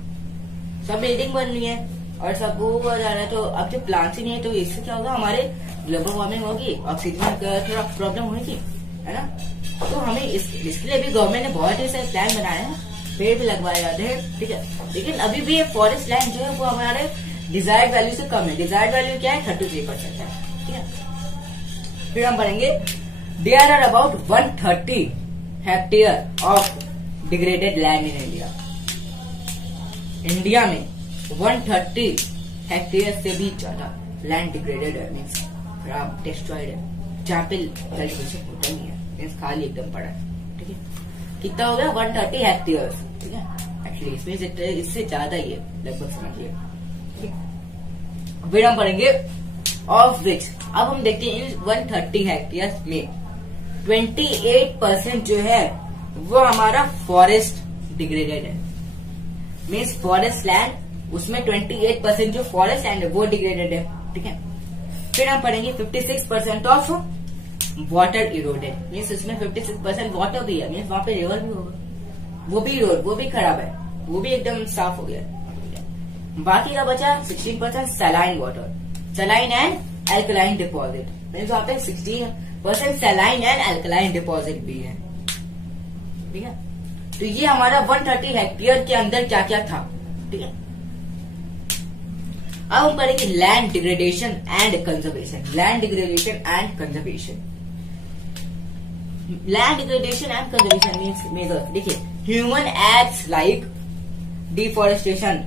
सब बिल्डिंग बन रही है और सब वो हो जा रहा है, तो अब जो प्लांट्स ही नहीं है तो इससे क्या होगा? हमारे ग्लोबल वार्मिंग होगी, ऑक्सीजन का थोड़ा प्रॉब्लम होगी, है ना। तो हमें इसके लिए भी गवर्नमेंट ने बहुत ही सारे प्लान बनाए हैं, पेड़ भी लगवाए जाते हैं, ठीक है। लेकिन अभी भी फॉरेस्ट लैंड जो है वो हमारे डिजायर्ड वैल्यू से कम है। डिजायर्ड वैल्यू क्या है? 33% है, ठीक है। फिर हम पढ़ेंगे there are about 130 hectare of degraded land in India. India में 130 हेक्टेयर से भी ज्यादा लैंड डिग्रेडेड है, मीन्स खराब डिस्ट्रॉयड है, जहाँ पे कल्टीवेशन होता नहीं है, मीन्स खाली एकदम पड़ा है, ठीक है। कितना हो गया? 130 हेक्टेयर, ठीक है। एटलीस्ट मीन्स इससे ज्यादा ही है लगभग, समझिए। फिर हम पढ़ेंगे ऑफ विच। अब हम देखते हैं इन 130 हेक्टेयर में 28% जो है वो हमारा फॉरेस्ट डिग्रेडेड है, मीन्स फॉरेस्ट लैंड उसमें 28% जो फॉरेस्ट लैंड है वो डिग्रेडेड है, ठीक है। फिर हम पढ़ेंगे 56% ऑफ वाटर इरोडेड, मीन्स उसमें 56% वाटर भी है, मीन्स वहां पे रिवर भी होगा, वो भी इरोड, वो भी खराब है, वो भी एकदम साफ हो गया। बाकी का बचा 16% saline water, saline and alkaline deposit, means वहां पे 16% सलाइन एंड एल्कलाइन डिपॉजिट भी है, ठीक है। तो ये हमारा 130 हेक्टेयर के अंदर क्या क्या था, ठीक है। अब हम पढ़ेंगे land degradation and conservation. Land degradation and conservation, land degradation and conservation means major. देखिए human acts like deforestation,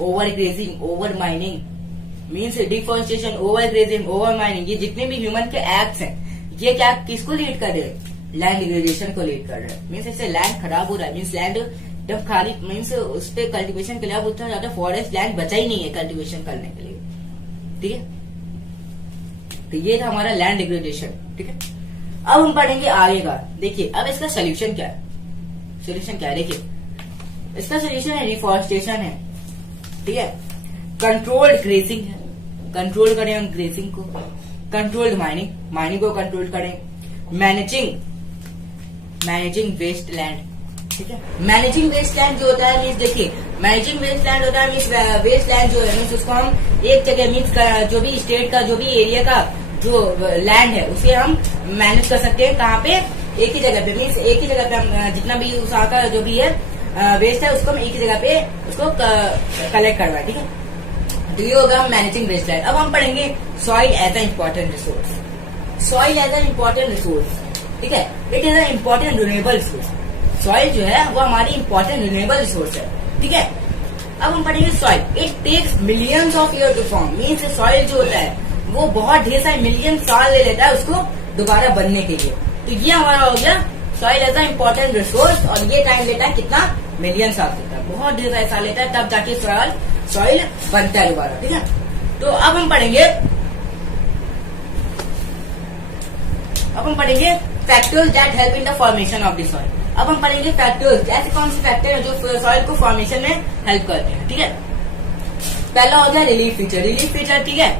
over grazing, over mining, means deforestation, over grazing, over mining, ये जितने भी ह्यूमन के एक्ट्स हैं ये क्या किसको लीड कर रहे हैं? लैंड डिग्रेडेशन को लीड कर रहे हैं। मीन्स इससे लैंड खराब हो रहा है, मीन्स लैंड जब खाली, मीन्स उस पर कल्टिवेशन के लिए अब उतना ज्यादा फॉरेस्ट लैंड बचा ही नहीं है कल्टिवेशन करने के लिए, ठीक है। तो ये था हमारा लैंड डिग्रेडेशन, ठीक है। अब हम पढ़ेंगे आगे का। देखिए अब इसका सोल्यूशन क्या है, सोल्यूशन क्या है, देखिए इसका सोल्यूशन है रिफॉरेस्टेशन है, ठीक है, कंट्रोल्ड ग्रेजिंग है, कंट्रोल करें हम ग्रेजिंग को, कंट्रोल्ड माइनिंग, माइनिंग को कंट्रोल करें, मैनेजिंग वेस्ट लैंड, ठीक है। मैनेजिंग वेस्ट लैंड जो होता है मीन्स, देखिए मैनेजिंग वेस्ट लैंड होता है मीन्स वेस्ट लैंड जो है मीन्स उसको हम एक जगह मीन्स जो भी स्टेट का जो भी एरिया का जो लैंड है उसे हम मैनेज कर सकते हैं, कहाँ पे? एक ही जगह पे, मीन्स एक ही जगह पे हम जितना भी उस का जो भी है वेस्ट है उसको हम एक ही जगह पे उसको कलेक्ट करवाए, ठीक है। तो ये होगा मैनेजिंग वेस्ट लैंड। अब हम पढ़ेंगे soil as a important resource. Soil as a important resource, ठीक है, it is a important renewable resource. Soil जो है वो हमारी इम्पोर्टेंट रिन्यूएबल रिसोर्स है, ठीक है। अब हम पढ़ेंगे soil, it takes millions of year to form, means soil जो होता है वो बहुत ढेर सारे मिलियन साल ले लेता है उसको दोबारा बनने के लिए। तो ये हमारा हो गया soil as a important resource, और ये टाइम लेता है कितना? मिलियन साल लेता है, बहुत ढेर सारे साल लेता है, तब जाके सॉइल बनता है दोबारा, ठीक है। तो अब हम पढ़ेंगे factors that help in the formation of the soil. अब हम पढ़ेंगे फैक्टर्स, ऐसे कौन से फैक्टर है जो सॉइल को फॉर्मेशन में हेल्प करते हैं, ठीक है। पहला हो गया रिलीफ फीचर, ठीक है।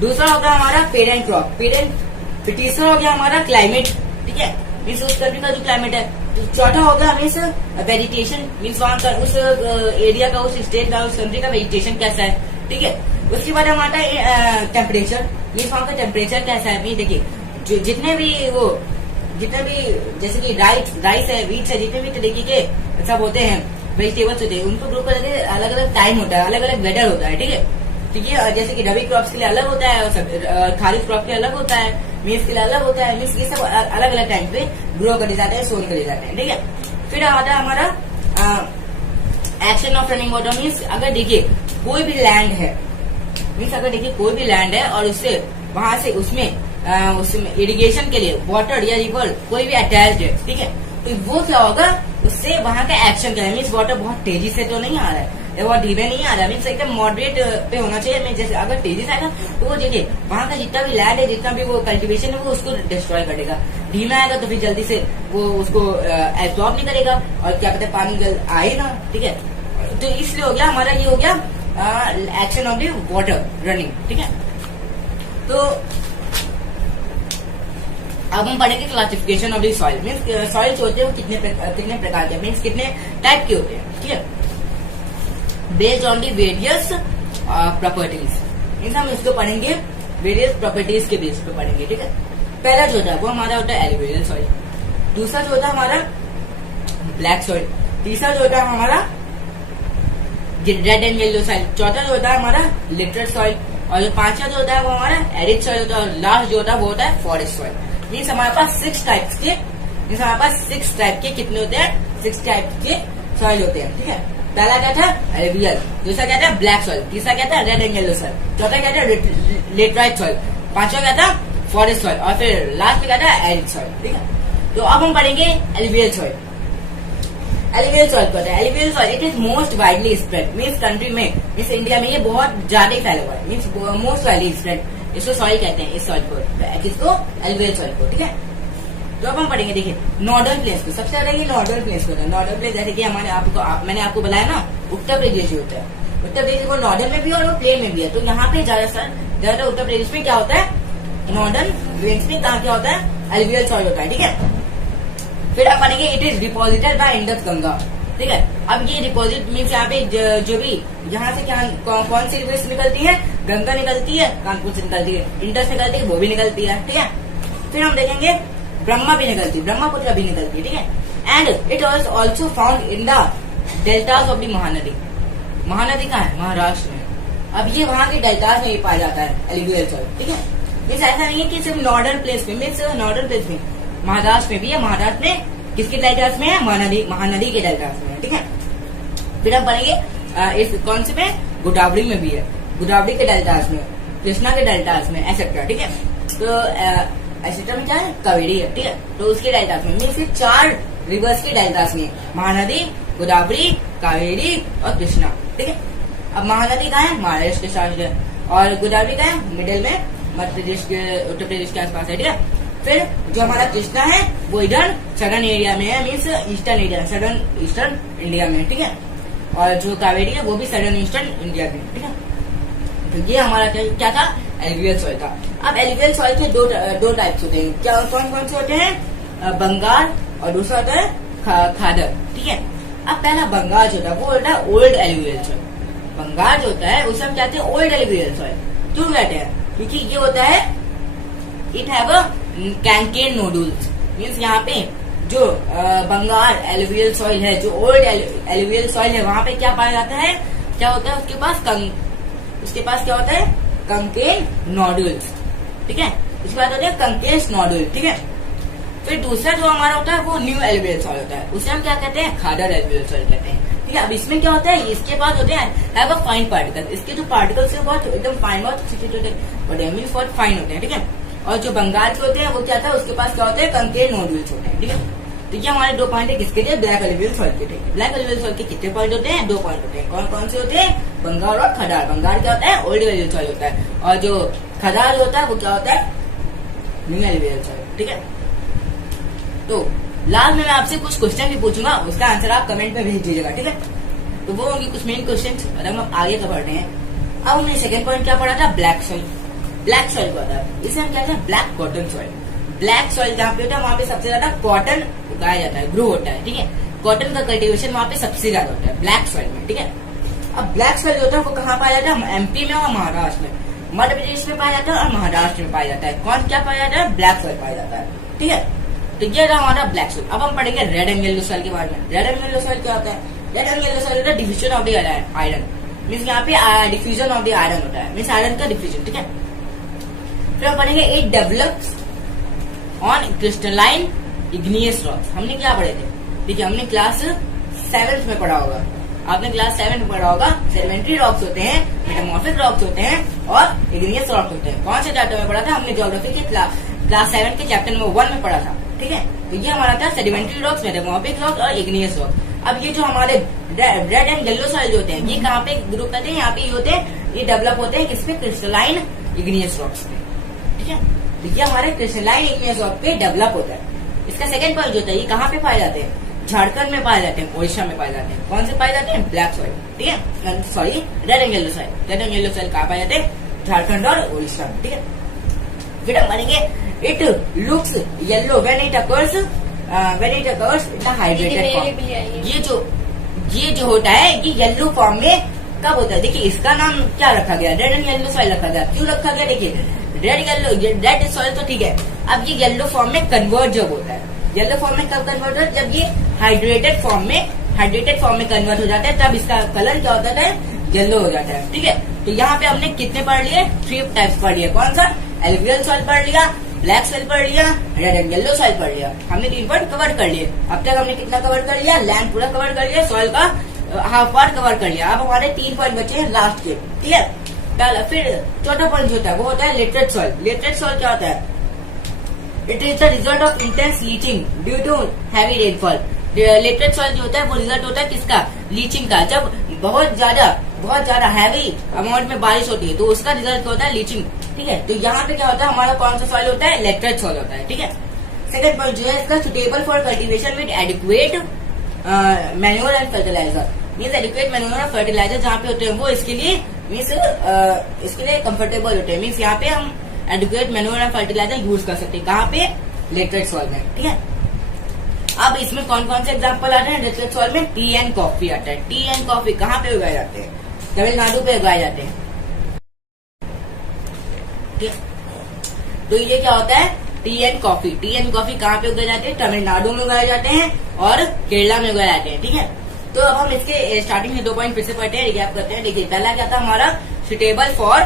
दूसरा हो गया हमारा पेरेंट क्रॉप, फिर तीसरा हो गया हमारा क्लाइमेट, ठीक है, मीन्स उस कंट्री का जो क्लाइमेट है। चौथा हो गया मीन्स वेजिटेशन, मीन्स वहाँ का उस एरिया का, उस स्टेट का, उस कंट्री का वेजिटेशन कैसा है, ठीक है। उसके बाद हम आता है टेम्परेचर, मीन्स वहाँ का टेम्परेचर कैसा है। मीन्स देखिए जितने भी जैसे कि राइस है, वीट है, जितने भी तरीके के सब होते हैं वेजिटेबल्स होते हैं, उनको ग्रो करने के अलग अलग टाइम होता है, अलग अलग वेदर होता है, ठीक है। ठीक है, जैसे कि रबी क्रॉप्स के लिए अलग होता है और खारिफ क्रॉप के लिए अलग होता है, मीन्स के लिए अलग होता है, मीन्स ये सब अलग अलग टाइम पे ग्रो करे जाते हैं, सोन करे जाते हैं, ठीक है। फिर आता है हमारा action of running water, means अगर देखिए कोई भी लैंड है, मीन्स अगर देखिए कोई भी लैंड है और उससे वहां से उसमें इरिगेशन के लिए वाटर या रिवर कोई भी अटैच्ड है, ठीक है, तो वो क्या होगा, उससे वहां का एक्शन क्या है, मीन्स वाटर बहुत तेजी से तो नहीं आ रहा है, बहुत धीमे नहीं आ रहा है, मीन्स एकदम मॉडरेट पे होना चाहिए। मीन्स जैसे अगर तेजी से आएगा तो वो देखिए वहां का जितना भी लैंड है, जितना भी वो कल्टीवेशन है, वो उसको डिस्ट्रॉय करेगा। धीमा आएगा तो फिर जल्दी से वो उसको एब्जॉर्ब नहीं करेगा और क्या कहते हैं पानी जल्द आए ना, ठीक है। तो इसलिए हो गया हमारा ये हो गया action of the water running, ठीक है। तो अब हम पढ़ेंगे classification of the soil, means soil जो होते हैं वो कितने प्रकार के, मीन्स कितने टाइप के होते हैं, ठीक है, based on the various properties. Means हम इसको पढ़ेंगे वेरियस प्रॉपर्टीज के बेस पे पढ़ेंगे, ठीक है। पहला जो होता है वो हमारा होता है एलुवियल सॉइल, दूसरा जो होता है हमारा ब्लैक सॉइल, तीसरा जो होता है हमारा रेड एंड येलो सॉइल, चौथा जो होता है हमारा लिटरेट सॉइल, और जो पांचवा जो होता है वो हमारा एरिड सॉइल होता है, और लास्ट जो होता है वो होता है फॉरेस्ट सॉइल। मीन्स हमारे पास 6 टाइप्स के, मीन्स हमारे पास 6 टाइप के कितने होते हैं, 6 टाइप के सॉइल होते हैं, ठीक है। पहला क्या था एलुवियल, दूसरा क्या था ब्लैक सॉइल, तीसरा क्या था रेड एंड येलो सॉइल, चौथा क्या था लेटराइट सॉइल, पांचवा क्या था फॉरेस्ट सॉइल, और फिर लास्ट में क्या था एरिड सॉइल, ठीक है। तो अब हम पढ़ेंगे एलुवियल सॉइल। एलुवियल सॉइल क्या है, alluvial soil it is most widely spread, means country में, मीन्स इंडिया में ये बहुत ज्यादा फैला हुआ है, मीन्स मोस्ट वाइडली स्प्रेड, इसको सॉइल कहते हैं, इस सॉइल को, किसको, एलुवियल सॉइल को, ठीक है। तो अब हम पढ़ेंगे, देखिए नॉर्दर्न प्लेन्स को, सबसे ज्यादा ये नॉर्दर्न प्लेन्स को होता है। नॉर्दर्न प्लेन्स जैसे कि मैंने आपको बताया ना, उत्तर प्रदेश होता है, उत्तर प्रदेश को नॉर्दर्न में भी और वो प्लेन में भी है। तो यहाँ पे ज्यादातर उत्तर प्रदेश में क्या होता है, नॉर्दर्न प्लेन्स में कहाँ क्या होता है, एलुवियल सॉइल होता है, ठीक है। फिर आप पढ़ेंगे it is deposited bye Indus Ganga, ठीक है। अब ये डिपॉजिट मीन्स यहाँ पे जो भी यहाँ से क्या कौन सी रिवर्स निकलती है, गंगा निकलती है, कानपुर से निकलती है, इंडस निकलती है, वो भी निकलती है, ठीक है। फिर हम देखेंगे ब्रह्मा भी निकलती है, ब्रह्मपुत्र भी निकलती है, ठीक है। And it was also found in the deltas of the Mahanadi. Mahanadi कहाँ है, महाराष्ट्र में। अब ये वहाँ के डेल्टास में ये पाया जाता है एलुवियल सॉइल, ठीक है। मीन्स ऐसा नहीं है कि सिर्फ नॉर्दर्न प्लेस में, मीन्स नॉर्दर्न प्लेस में, महाराष्ट्र में भी है, महाराष्ट्र में किसके डेल्टास में है? महानदी के डेल्टास में है, ठीक है। फिर हम पढ़ेंगे इस कौन से में? गोदावरी में भी है, गोदावरी के डेल्टास में, कृष्णा के डेल्टास में, एसेट्रा, ठीक है। तो एसेट्रा में क्या है? कावेरी है, ठीक है। तो उसके डेल्टास में मीन्स 4 रिवर्स के डेल्टास में, महानदी, गोदावरी, कावेरी और कृष्णा, ठीक है। अब महानदी कहाँ है? महाराष्ट्र के साथ है, और गोदावरी कहाँ है? मिडिल में, मध्य प्रदेश के, उत्तर प्रदेश के आसपास है, ठीक है। फिर जो हमारा कृष्णा है वो इधर सदर्न एरिया में है, means eastern area, southern eastern India में, ठीक है। और जो कावेरी है वो भी सदर्न ईस्टर्न इंडिया में, ठीक है। तो ये हमारा क्या था? एलुवियल सॉइल था। अब एलुवियल सॉइल के दो टाइप्स होते हैं, क्या कौन कौन से होते हैं? बंगाल और दूसरा होता है खादर, ठीक है। अब पहला बंगाल जो होता है वो होता है ओल्ड एलुवियल सॉइल। बंगाल जो होता है उसे हम कहते हैं ओल्ड एलुवियल सॉइल। क्यों कहते हैं? क्योंकि ये होता है इट हैव अ कैंकेन नोडुल्स, मीन्स यहाँ पे जो बंगाल एलुवियल सॉइल है, जो ओल्ड एलुवियल सॉइल है, वहाँ पे क्या पाया जाता है? क्या होता है उसके पास क्या होता है? कंकेन नोडुल्स, ठीक है। उसके बाद होता है कंकेस नोडुल, ठीक है। फिर दूसरा जो हमारा होता है वो न्यू एलुवियल सॉइल होता है, उसे हम क्या कहते हैं? खादर एलुवियल सॉइल कहते हैं, ठीक है। अब इसमें क्या होता है? इसके पास होते हैं फाइन पार्टिकल, इसके जो पार्टिकल्स है बहुत एकदम फाइन, बहुत फाइन होते हैं, ठीक है। और जो बंगाल के होते हैं वो क्या था? उसके पास क्या होता है? कंकेन नोडुल्स होते हैं, ठीक है। तो ये हमारे 2 पॉइंट है किसके लिए? ब्लैक एलुवियल सॉइल के लिए। ब्लैक एलुवियल सॉइल के कितने पॉइंट होते हैं? 2 पॉइंट होते हैं। कौन कौन से होते हैं? बंगाल और खदार। बंगाल क्या होता है? ओल्ड एलुवियल सॉइल होता है, और जो खदार होता है वो क्या होता है? न्यू एलुवियल सॉइल, ठीक है। तो लास्ट में मैं आपसे कुछ क्वेश्चन भी पूछूंगा, उसका आंसर आप कमेंट में भेज दीजिएगा, ठीक है। तो वो होंगे कुछ मेन क्वेश्चन, और हम आगे का बढ़ते हैं। अब हमने सेकंड पॉइंट क्या पढ़ा था? Black soil. ब्लैक सॉइल क्या होता है? इसे हम कहते हैं black cotton soil. Black soil जहाँ पे होता है वहाँ पे सबसे ज्यादा कॉटन उगाया जाता है, ग्रो होता है, ठीक है। कॉटन का कल्टीवेशन वहाँ पे सबसे ज्यादा होता है ब्लैक सॉइल में, ठीक है। अब ब्लैक सॉइल जो होता है वो कहाँ पाया जाता है? एमपी में और महाराष्ट्र में, मध्य प्रदेश में पाया जाता है और महाराष्ट्र में पाया जाता है। कौन क्या पाया जाता है? ब्लैक सॉइल पाया जाता है, ठीक है। तो ये रहा हमारा ब्लैक सॉइल। अब हम पढ़ेंगे रेड एंड येलो सॉइल के बारे में। रेड एंड येलो सॉइल क्या होता है? रेड एंड येलो सॉइल होता है diffusion of the iron, means यहाँ पे डिफ्यूजन ऑफ द आयरन होता है, मीन्स आयरन का डिफ्यूजन, ठीक है। फिर हम पढ़ेंगे it develops on crystalline igneous rocks. हमने क्या पढ़े थे? देखिए हमने क्लास 7th में पढ़ा होगा, आपने क्लास 7 में पढ़ा होगा। सेडिमेंट्री रॉक्स होते हैं, मेटामॉर्फिक रॉक्स होते हैं और इग्नियस रॉक्स होते हैं। कौन से चैप्टर में पढ़ा था? हमने ज्योग्राफी के क्लास 7 के चैप्टर नंबर 1 में पढ़ा था, ठीक है। तो ये हमारा था सेडिमेंट्री रॉक्स, मेटामॉर्फिक रॉक्स और इग्नियस रॉक्स। अब ये जो हमारे रेड एंड येलो सॉइल जो होते हैं ये कहाँ पे ग्रुप करते हैं? यहाँ पे ये होते हैं, ये डेवलप होते हैं किसपे? क्रिस्टलाइन इग्नियस रॉक्स पे, ठीक है। तो ये हमारे क्रिस्टलाइन इग्नियस रॉक पे डेवलप होता है। इसका सेकंड पॉइंट जो होता है ये कहाँ पे पाए जाते हैं? झारखंड में पाए जाते हैं, ओडिशा में पाए जाते हैं। कौन से पाए जाते हैं? ब्लैक सॉइल, ठीक है, sorry red and yellow soil. Red and yellow soil कहाँ पाए जाते हैं? झारखंड और ओडिशा में, ठीक है। फिर हम पढ़ेंगे it looks yellow when it occurs in the hydrated form. ये जो होता है ये येलो फॉर्म में कब होता है? देखिए इसका नाम क्या रखा गया? रेड एंड येलो सॉइल रखा गया। क्यों रखा गया? देखिए रेड सॉइल तो ठीक है, अब ये येलो फॉर्म में कन्वर्ट जब होता है, येलो फॉर्म में कब कन्वर्ट होता है? जब ये हाइड्रेटेड फॉर्म में कन्वर्ट हो जाता है, तब इसका कलर क्या होता है? येलो हो जाता है, ठीक है। तो यहाँ पे हमने कितने पढ़ लिए? 3 टाइप्स पढ़ लिए। कौन सा? एलुवियल सॉइल पढ़ लिया, ब्लैक सॉइल पढ़ लिया, रेड एंड येलो सॉइल पढ़ लिया। हमने 3 पॉइंट कवर कर लिए। अब तक हमने कितना कवर कर लिया? लैंड पूरा कवर कर लिया, सॉइल का हाफ पार्ट कवर कर लिया। अब हमारे 3 पॉइंट बचे हैं लास्ट के, ठीक है। फिर चौथा पॉइंट जो होता है वो होता है लेटरेट सॉइल। लेटरेट सॉइल क्या होता है? It is the result of intense leaching due to heavy rainfall. Laterite soil जो होता है वो रिजल्ट होता है किसका? लीचिंग का। जब बहुत ज्यादा हैवी अमाउंट में बारिश होती है तो उसका रिजल्ट होता है लीचिंग, ठीक है। तो यहाँ पे क्या होता है? हमारा कौन सा सॉइल होता है? लेटरेट सॉइल होता है, ठीक है। सेकंड पॉइंट जो है इसका suitable for cultivation with adequate manure and fertiliser. Means adequate manure और फर्टिलाइजर जहाँ पे होते हैं वो इसके लिए कंफर्टेबल होते हैं। मीन्स यहाँ पे हम adequate manure and fertiliser use कर सकते हैं। कहाँ पे? लेटरेट सॉइल में, ठीक है। अब इसमें कौन कौन से एग्जाम्पल आते हैं लेटरेट सॉइल में? टी एंड कॉफी आता है। टी एंड कॉफी कहाँ पे उगाए जाते हैं? तमिलनाडु पे उगाए जाते हैं, ठीक है। तो ये क्या होता है? T and coffee. T and coffee कहाँ पे उगाए जाते हैं? तमिलनाडु में उगाए जाते हैं और केरला में उगाए जाते हैं, ठीक है। तो अब हम इसके स्टार्टिंग में 2 पॉइंट फिर से पढ़ते हैं, रिकैप करते हैं। देखिए पहला क्या था हमारा? Suitable for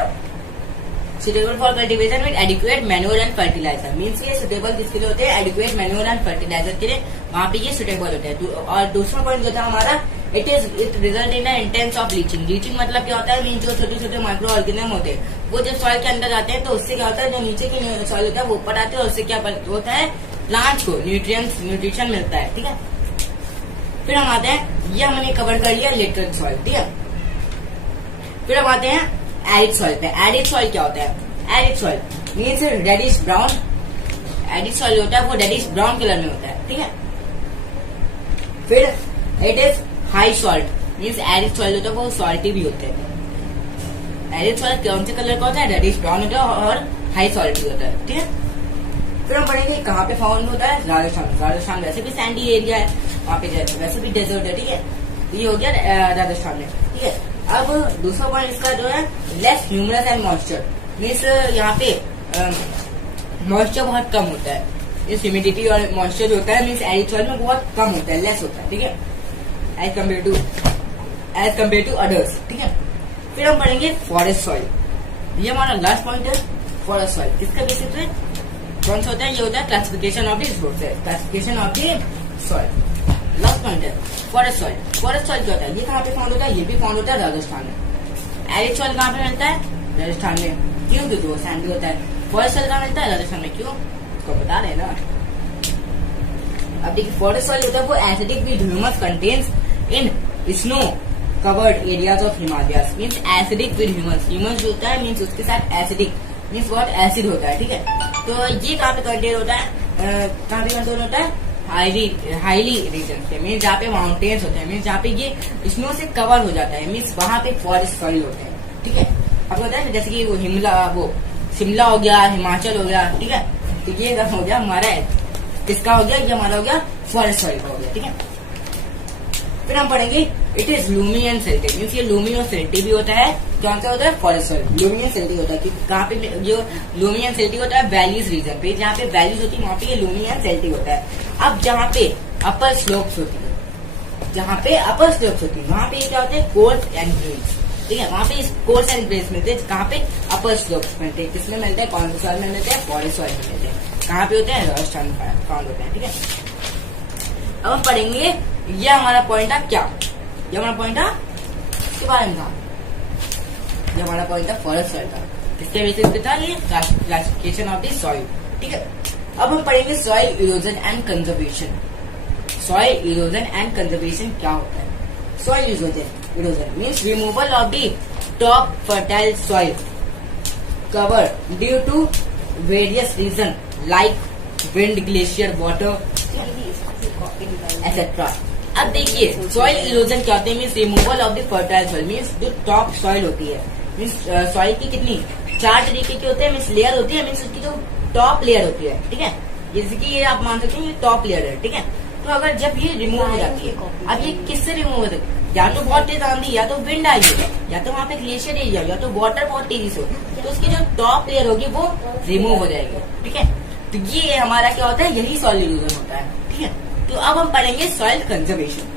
suitable for cultivation with adequate manure and fertiliser. Means ये सुटेबल किसके लिए होते हैं? एडिक्वेट मैन्योर एंड फर्टिलाइजर के लिए वहाँ पे ये सुटेबल होते हैं। और दूसरा पॉइंट जो था हमारा, it result in intense of leaching. Leaching मतलब क्या होता है? मीन जो छोटे छोटे माइक्रो ऑर्गेनिज्म होते हैं वो जब सॉइल के अंदर जाते हैं तो उससे क्या होता है, जो नीचे की सॉइल होता है वो ऊपर आते हैं और उससे क्या होता है, प्लांट्स को न्यूट्रिशन मिलता है। ठीक है, फिर हम आते हैं, ये हमने कवर कर लिया लेटरल सॉइल। ठीक है, फिर हम आते हैं एरिड सॉइल पे। एरिड सॉइल क्या होता है? Arid soil means reddish brown. Arid soil होता है वो रेडिश ब्राउन कलर में होता है। ठीक है, फिर it is high salt. Means arid soil होता है वो सॉल्टी भी होते हैं। एरिड सॉइल कौन से कलर का होता है? रेडिश ब्राउन होता है और हाई सॉल्टी होता है। ठीक है, फिर हम पढ़ेंगे कहाँ पे फाउंड होता है? राजस्थान। राजस्थान वैसे भी सैंडी एरिया है, वहाँ पे वैसे भी डेजर्ट है। ठीक है, ये हो गया राजस्थान में। ठीक है, अब दूसरा पॉइंट इसका जो है, less humus and moisture. Means यहाँ पे मॉइस्चर बहुत कम होता है। इस ह्यूमिडिटी और मॉइस्चर जो होता है मीन्स एरिड सॉइल में बहुत कम होता है, लेस होता है। ठीक है, एज कम्पेयर टू अदर्स। ठीक है, फिर हम पढ़ेंगे फॉरेस्ट सॉइल। ये हमारा लास्ट पॉइंट है, फॉरेस्ट सॉइल। किसका बेसिस पे कौन सा होता है? ये होता है classification of the resources, classification of the soil. Last point है फॉरेस्ट सॉइल। फॉरेस्ट सॉइल क्या होता है? ये कहाँ पे फाउंड होता है? ये भी फाउंड होता है राजस्थान में। एरिड सॉइल कहाँ पे मिलता है? राजस्थान में। क्यों? क्योंकि वो सैंडी होता है। फॉरेस्ट सॉइल कहाँ मिलता है? राजस्थान में। क्यों? उसको बता रहे ना। अब देखिए, फॉरेस्ट सॉइल होता है वो acidic with humus contains in snow covered areas of Himalayas. Means acidic with humus. Humus जो होता है मीन्स उसके साथ एसिडिक, मीन्स बहुत एसिड होता है। ठीक है, तो ये कहाँ पे कंटेन होता है? कहाँ पे कंटेन होता है? हाईली रीजन पे, मीन्स जहाँ पे माउंटेन्स होते हैं, मीन्स जहाँ पे ये स्नो से कवर हो जाता है, मीन्स वहाँ पे फॉरेस्ट सॉइल होते हैं। ठीक है, आपको पता है जैसे कि वो शिमला हो गया, हिमाचल हो गया। ठीक है, तो ये हो गया हमारा, किसका हो गया? ये हमारा हो गया फॉरेस्ट सॉइल का हो गया। ठीक है, फिर हम पढ़ेंगे it is Lumi and silty. Means ये लूमी और सिल्टी भी होता है। कौन सा होता है? Forest soil. Lumi and silty होता है क्योंकि कहाँ पे जो लूमी एंड सिल्टी होता है? वैलीज रीजन पे, जहाँ पे वैलीज होती है वहाँ पे ये लूमी एंड सिल्टी होता है। अब जहाँ पे अपर स्लोप्स होती है, जहाँ पे अपर स्लोप्स होती है वहाँ पे क्या होते हैं? Course and grains. ठीक है, वहाँ पे कोर्स एंड ग्रेन्स मिलते हैं। कहाँ पे? अपर स्लोप्स मिलते हैं। किसमें मिलते हैं? कौन से सॉइल में मिलते हैं? फॉरेस्ट सॉइल में मिलते हैं। कहाँ पे होते हैं? राजस्थान में फाउंड होते हैं। ठीक है, अब हम पढ़ेंगे, ये हमारा पॉइंट था क्या? ये हमारा पॉइंट था इसके बारे में था। ये हमारा पॉइंट था फॉरेस्ट सॉइल का। किसके बेसिस पे था? ये क्लासिफिकेशन ऑफ द सॉइल। ठीक है, अब हम पढ़ेंगे soil erosion and conservation. Soil erosion and conservation क्या होता है? Soil erosion means removal of the top fertile soil cover due to various reason like wind, glacier, water etcetera. अब देखिए, सॉइल इरोजन क्या होते हैं? Means removal of the fertile soil. Means जो टॉप सॉइल होती है, मीन्स सॉइल की कितनी 4 तरीके की होते हैं, मीन्स लेयर होती है। मीन्स उसकी जो टॉप लेयर होती है, ठीक है, जैसे कि ये आप मान सकते हैं ये टॉप लेयर है। ठीक है, तो अगर जब ये रिमूव हो जाती है, अब ये किससे रिमूव हो सकती है? या तो बहुत तेज आंधी, या तो विंड आई है, या तो वहाँ पे ग्लेशियर एरिया, या तो वाटर बहुत तेजी से हो, तो उसकी जो टॉप लेयर होगी वो रिमूव हो जाएगी। ठीक है, तो ये हमारा क्या होता है? यही सॉइल इरोजन होता है। ठीक है, तो अब हम पढ़ेंगे सॉइल कंजर्वेशन।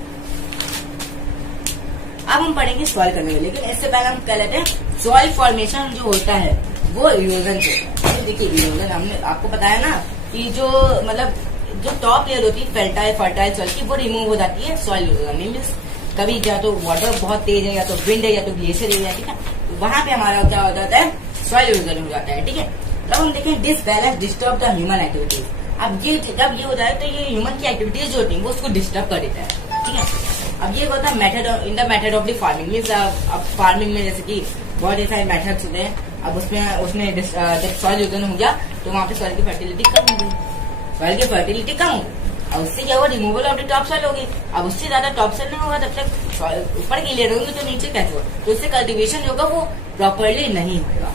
अब हम पढ़ेंगे सॉइल कंजर्वेशन, लेकिन इससे पहले हम कह लेते हैं सॉइल फॉर्मेशन जो होता है वो इरोजन से होता है। देखिए, इरोजन हमने आपको बताया ना कि जो मतलब जो टॉप लेयर होती है फर्टाइल सॉइल की, वो रिमूव हो जाती है सॉइल इरोजन। मीन्स कभी या तो वाटर बहुत तेज है, या तो विंड है, या तो ग्लेशियर एरिया। ठीक है, तो वहां पे हमारा क्या हो जाता है? सॉइल इरोजन हो जाता है। ठीक है, तब हम देखें disbalance disturb the human activities. अब ये जब ये हो जाए तो ये ह्यूमन की एक्टिविटीज जो होती है वो उसको डिस्टर्ब कर देता है। ठीक है, अब ये होता है method in the method of the farming. Means अब फार्मिंग में जैसे कि बहुत सारे मेथड्स होते हैं। अब उसमें जब सॉइल इरोजन हो गया तो वहाँ पे सॉइल की फर्टिलिटी कम हो गई, सॉइल की फर्टिलिटी कम हो गई। अब उससे क्या हुआ? Removal of the top soil होगी। अब उससे ज्यादा टॉप सॉइल नहीं होगा तब तक ऊपर की लेयर होगी, तो नीचे कैसे होगा? तो उससे कल्टीवेशन होगा वो प्रॉपरली नहीं होगा।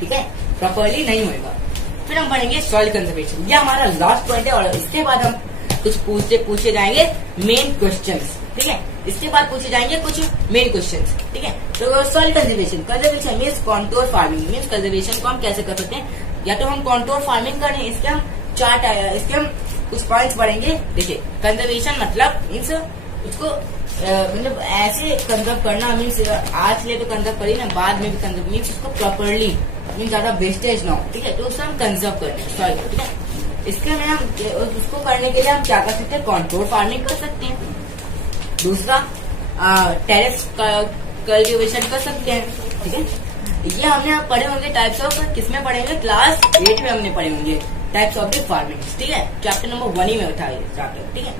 ठीक है, प्रॉपरली नहीं होगा। फिर हम पढ़ेंगे सॉइल कंजर्वेशन। ये हमारा लास्ट पॉइंट है, और इसके बाद हम कुछ पूछे जाएंगे मेन क्वेश्चंस। ठीक है, इसके बाद पूछे जाएंगे कुछ मेन क्वेश्चंस। ठीक है, तो soil conservation means contour farming. Means conservation को हम कैसे कर सकते हैं? या तो हम कॉन्टोर फार्मिंग करें, इसके हम इसके हम कुछ पॉइंट्स पढ़ेंगे। देखिए, कंजर्वेशन मतलब मीन्स उसको मतलब ऐसे कंजर्व करना मीन्स आज ले तो कंजर्व करी ना, बाद में भी कंजर्व मीन्स उसको प्रॉपरली मीन्स ज्यादा वेस्टेज ना हो, ठीक है। तो उसको हम कंजर्व करते हैं सॉइल को, ठीक है। इसके में हम उसको करने के लिए हम क्या कर सकते हैं, कॉन्टोर फार्मिंग कर सकते हैं। दूसरा टेरेस कल्टीवेशन कर सकते हैं, ठीक है। ये हमने आप पढ़े होंगे टाइप्स ऑफ, किसमें पढ़ेंगे, क्लास 8 में हमने पढ़े होंगे टाइप्स ऑफ द फार्मिंग, ठीक है। चैप्टर नंबर 1 ही में उठाइए चैप्टर, ठीक है।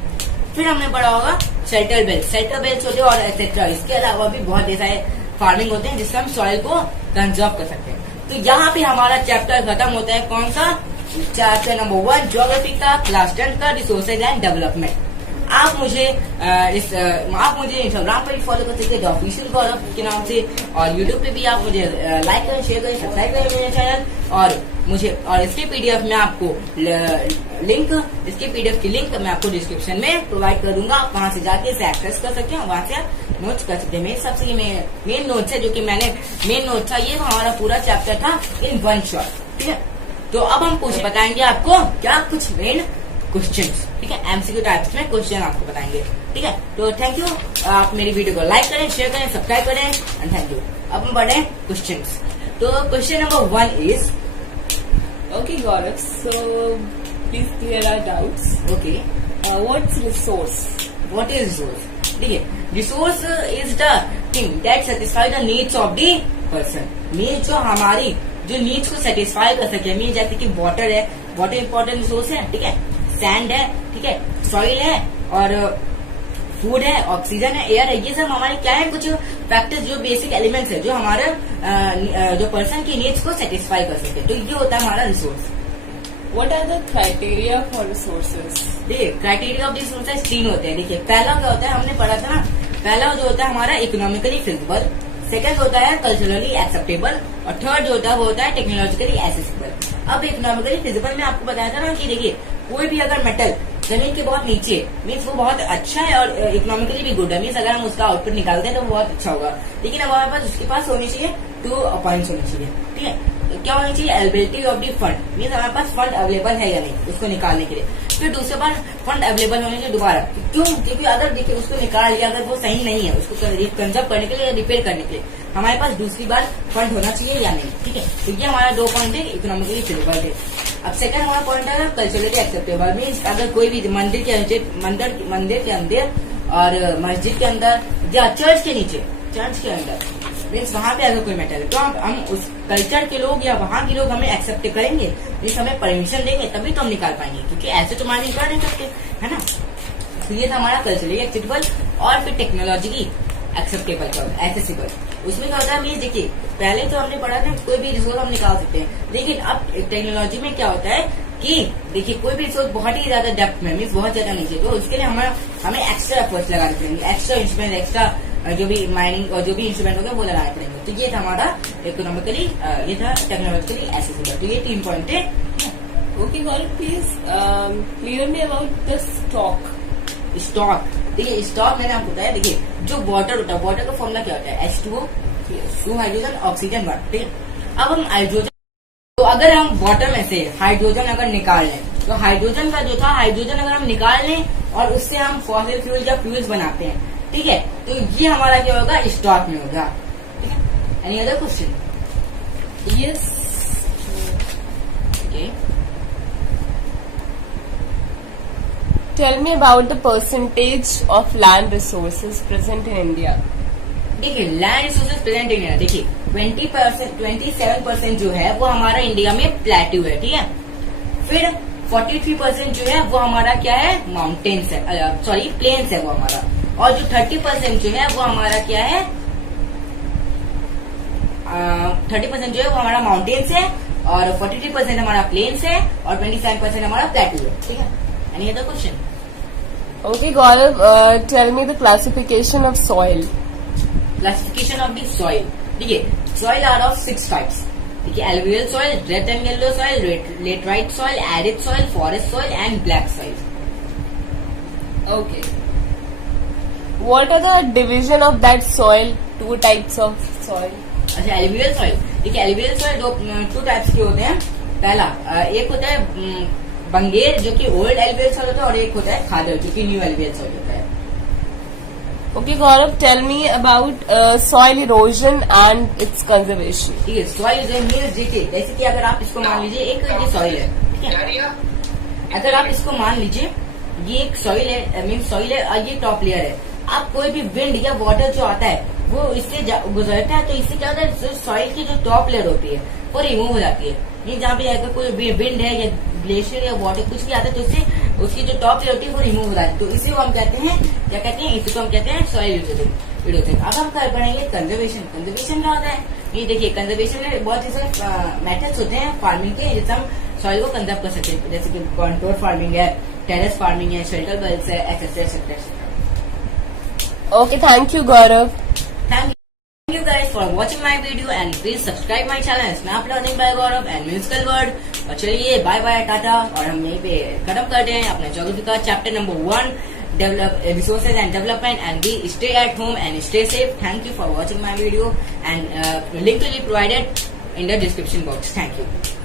फिर हमने पढ़ा होगा शेल्टर बेल्स होते हैं और एक्सेट्रा। इसके अलावा भी बहुत ऐसा फार्मिंग होते हैं जिससे हम सॉइल को कंजर्व कर सकते हैं। तो यहाँ पे हमारा चैप्टर खत्म होता है, कौन सा, चैप्टर नंबर 1 ज्योग्राफी का, क्लास 10 का, रिसोर्सेज एंड डेवलपमेंट। आप मुझे इंस्टाग्राम पर भी फॉलो कर सकते हैं ऑफिशियल गौरव के नाम से, और यूट्यूब पे भी आप मुझे लाइक करें, शेयर करें, सब्सक्राइब करें मेरे चैनल। और इसके पीडीएफ में आपको इसके पीडीएफ की लिंक मैं आपको डिस्क्रिप्शन में प्रोवाइड कर दूंगा। आप वहां से जाके इसे एक्सेस कर सकते हैं, वहां से आप नोट्स कर सकते हैं। मेरे सबसे मेन नोट्स है जो कि मैंने मेन नोट था, ये हमारा पूरा चैप्टर था इन वन शॉट, ठीक है। तो अब हम बताएंगे आपको क्या कुछ मेन क्वेश्चंस, ठीक है। एमसीक्यू टाइप्स में क्वेश्चन आपको बताएंगे, ठीक है। तो थैंक यू, आप मेरी वीडियो को लाइक करें, शेयर करें, सब्सक्राइब करें एंड थैंक यू। अब हम बढ़े क्वेश्चंस। तो question number 1 is, Okay, Gaurav. So, please clear our doubts. Okay, What's resource? What is resource? ठीक है, resource is the thing that satisfy the needs of the person. Means जो हमारी जो नीड्स को सेटिस्फाई कर सके, मीन्स जैसे कि वाटर है, वाटर इंपॉर्टेंट रिसोर्स है, ठीक है। सैंड है, ठीक है, सॉइल है, और फूड है, ऑक्सीजन है, एयर है। ये सब हमारे क्या है, कुछ फैक्टर्स जो बेसिक एलिमेंट्स है जो हमारे जो पर्सन की नीड्स को सेटिस्फाई कर सके। तो ये होता है हमारा resource. What are the criteria for resources? देखिए, क्राइटेरिया ऑफ रिसोर्सेज 3 होते हैं। देखिए, पहला क्या होता है, हमने पढ़ा था ना, पहला जो होता है हमारा इकोनॉमिकली फिजिबल, सेकंड होता है कल्चरली एक्सेप्टेबल, और थर्ड जो होता है वो होता है टेक्नोलॉजिकली एसेसिबल। अब इकोनॉमिकली फिजिबल में आपको बताया था ना कि देखिए, कोई भी अगर मेटल जमीन के बहुत नीचे मीन्स वो बहुत अच्छा है और इकोनॉमिकली भी गुड है, मीन्स अगर हम उसका आउटपुट निकालते हैं तो वो बहुत अच्छा होगा। लेकिन अब हमारे पास उसके पास होनी चाहिए 2 पॉइंट्स होनी चाहिए, ठीक है। तो क्या होनी चाहिए, availability of the fund, means हमारे पास फंड अवेलेबल है या नहीं उसको निकालने के लिए। फिर दूसरे बार फंड अवेलेबल होने चाहिए दोबारा, क्यों, क्योंकि अगर देखिए उसको निकाल लिया, अगर वो सही नहीं है, उसको कंजर्व करने के लिए या रिपेयर करने के लिए हमारे पास दूसरी बार फंड होना चाहिए या नहीं, ठीक है। तो ये हमारा 2 पॉइंट है इकोनॉमिकली फिजिबल है। अब सेकंड हमारा पॉइंट है कल्चरली एक्सेप्टेबल, मीन्स अगर कोई भी मंदिर के अंदर और मस्जिद के अंदर या चर्च के अंदर मीन्स वहां पे अगर कोई मेटल है तो हम उस कल्चर के लोग या वहां के लोग हमें एक्सेप्ट करेंगे, मीन्स हमें परमिशन देंगे, तभी तो हम निकाल पाएंगे, क्योंकि ऐसे तो माइनिंग कर नहीं सकते, है ना। तो ये था हमारा कल्चरली एक्सेप्टेबल। और फिर टेक्नोलॉजी एक्सेप्टेबल एसेसिबल, उसमें क्या होता है, मीन्स देखिए पहले तो हमने पढ़ा था कोई भी रिसोर्स हम निकाल सकते हैं, लेकिन अब टेक्नोलॉजी में क्या होता है कि देखिए कोई भी रिसोर्स बहुत ही ज्यादा डेप्थ में मीन्स बहुत ज्यादा नीचे, तो उसके लिए हमें एक्स्ट्रा एफर्ट्स लगाने पड़ेंगे, एक्स्ट्रा इंस्ट्रूमेंट, एक्स्ट्रा जो भी माइनिंग और जो भी इंस्ट्रूमेंट होगा वो लगाने पड़ेंगे। तो ये था हमारा इकोनॉमिकली, ये था टेक्नोलॉजिकली एसेसिबल। तो ये 3 पॉइंट है। Okay, Gaurav, please clear me about the stock. Stock, देखिए स्टॉक मैंने आपको बताया, देखिए जो वाटर होता है, वाटर का फॉर्मूला क्या होता है, H2O, 2 हाइड्रोजन, ऑक्सीजन 1, ठीक है। अब हम हाइड्रोजन, तो अगर हम वाटर में से हाइड्रोजन अगर निकाल लें, तो हाइड्रोजन का जो था, हाइड्रोजन अगर हम निकाल लें और उससे हम फॉसिल फ्यूल या फ्यूल्स बनाते हैं, ठीक है, तो ये हमारा क्या होगा, स्टॉक में होगा, ठीक है। Any other question? Yes. Okay, Tell me about the percentage of land resources present in India. देखिए लैंड रिसोर्सेज प्रेजेंट इंडिया, देखिए 27% जो है वो हमारा इंडिया में प्लेट्यू है, ठीक है। फिर 43% जो है वो हमारा क्या है, माउंटेन्स है, सॉरी प्लेन्स है वो हमारा। और जो 30% जो है वो हमारा क्या है, 30% जो है वो हमारा माउंटेन्स है, और 43% हमारा प्लेन्स है, और 27% हमारा प्लेट्यू है, ठीक है। Any other question? Okay, Gaurav, tell me the classification of soil. Classification of the soil, देखिए सॉइल आर ऑफ 6 टाइप्स, देखिए alluvial soil, red and yellow soil, laterite soil, arid soil, forest soil and black soil. Okay. What are the division of that soil? 2 types of soil. अच्छा, एलुवियल सॉइल, देखिए एलुवियल सॉइल 2 टाइप्स के होते हैं। पहला एक होता है बंगेर जो कि ओल्ड एलुवियल सॉइल होता है, और एक होता है खादर जो कि न्यू एलुवियल सॉइल होता है। Okay, Gaurav, tell me about soil erosion and its conservation. ठीक है, सॉइल इज मीन्स देखिए, जैसे कि अगर आप इसको मान लीजिए एक ये सॉइल है, ठीक है, अगर आप इसको मान लीजिए ये एक सॉइल है, मीन्स सॉइल है और ये टॉप लेयर है। आप कोई भी विंड या वाटर जो आता है वो इससे गुजरता है, तो इससे क्या होता है, सॉइल की जो टॉप लेयर होती है वो रिमूव हो जाती है। मीन जहाँ पे अगर कोई विंड है या ग्लेशियर या वाटर कुछ भी आता है तो इससे उसकी जो टॉप लेयर होती है वो रिमूव हो जाती है। तो इसी को हम कहते हैं, क्या कहते हैं, इसी को हम कहते हैं सॉइल इरोजन। अब हम कर पढ़ेंगे कंजर्वेशन। कंजर्वेशन क्या होता है, ये देखिए, कंजर्वेशन में बहुत ही सारे मेथड्स होते हैं फार्मिंग के, जिससे हम सॉइल को कंजर्व कर सकते हैं, जैसे कि कॉन्टोर फार्मिंग है, टेरेस फार्मिंग है, शेल्टर बेल्स है, etcetera. Okay, thank you, Gaurav. Thank you guys for watching my video and please subscribe my channel Snap Learning by Gaurav and Musical World। और चलिए बाय बाय टाटा, और हम यहीं पे खत्म करते हैं अपना ज्योग्राफी का chapter number 1 develop resources and development and we stay at home and stay safe. Thank you for watching my video and link will be provided in the description box. Thank you.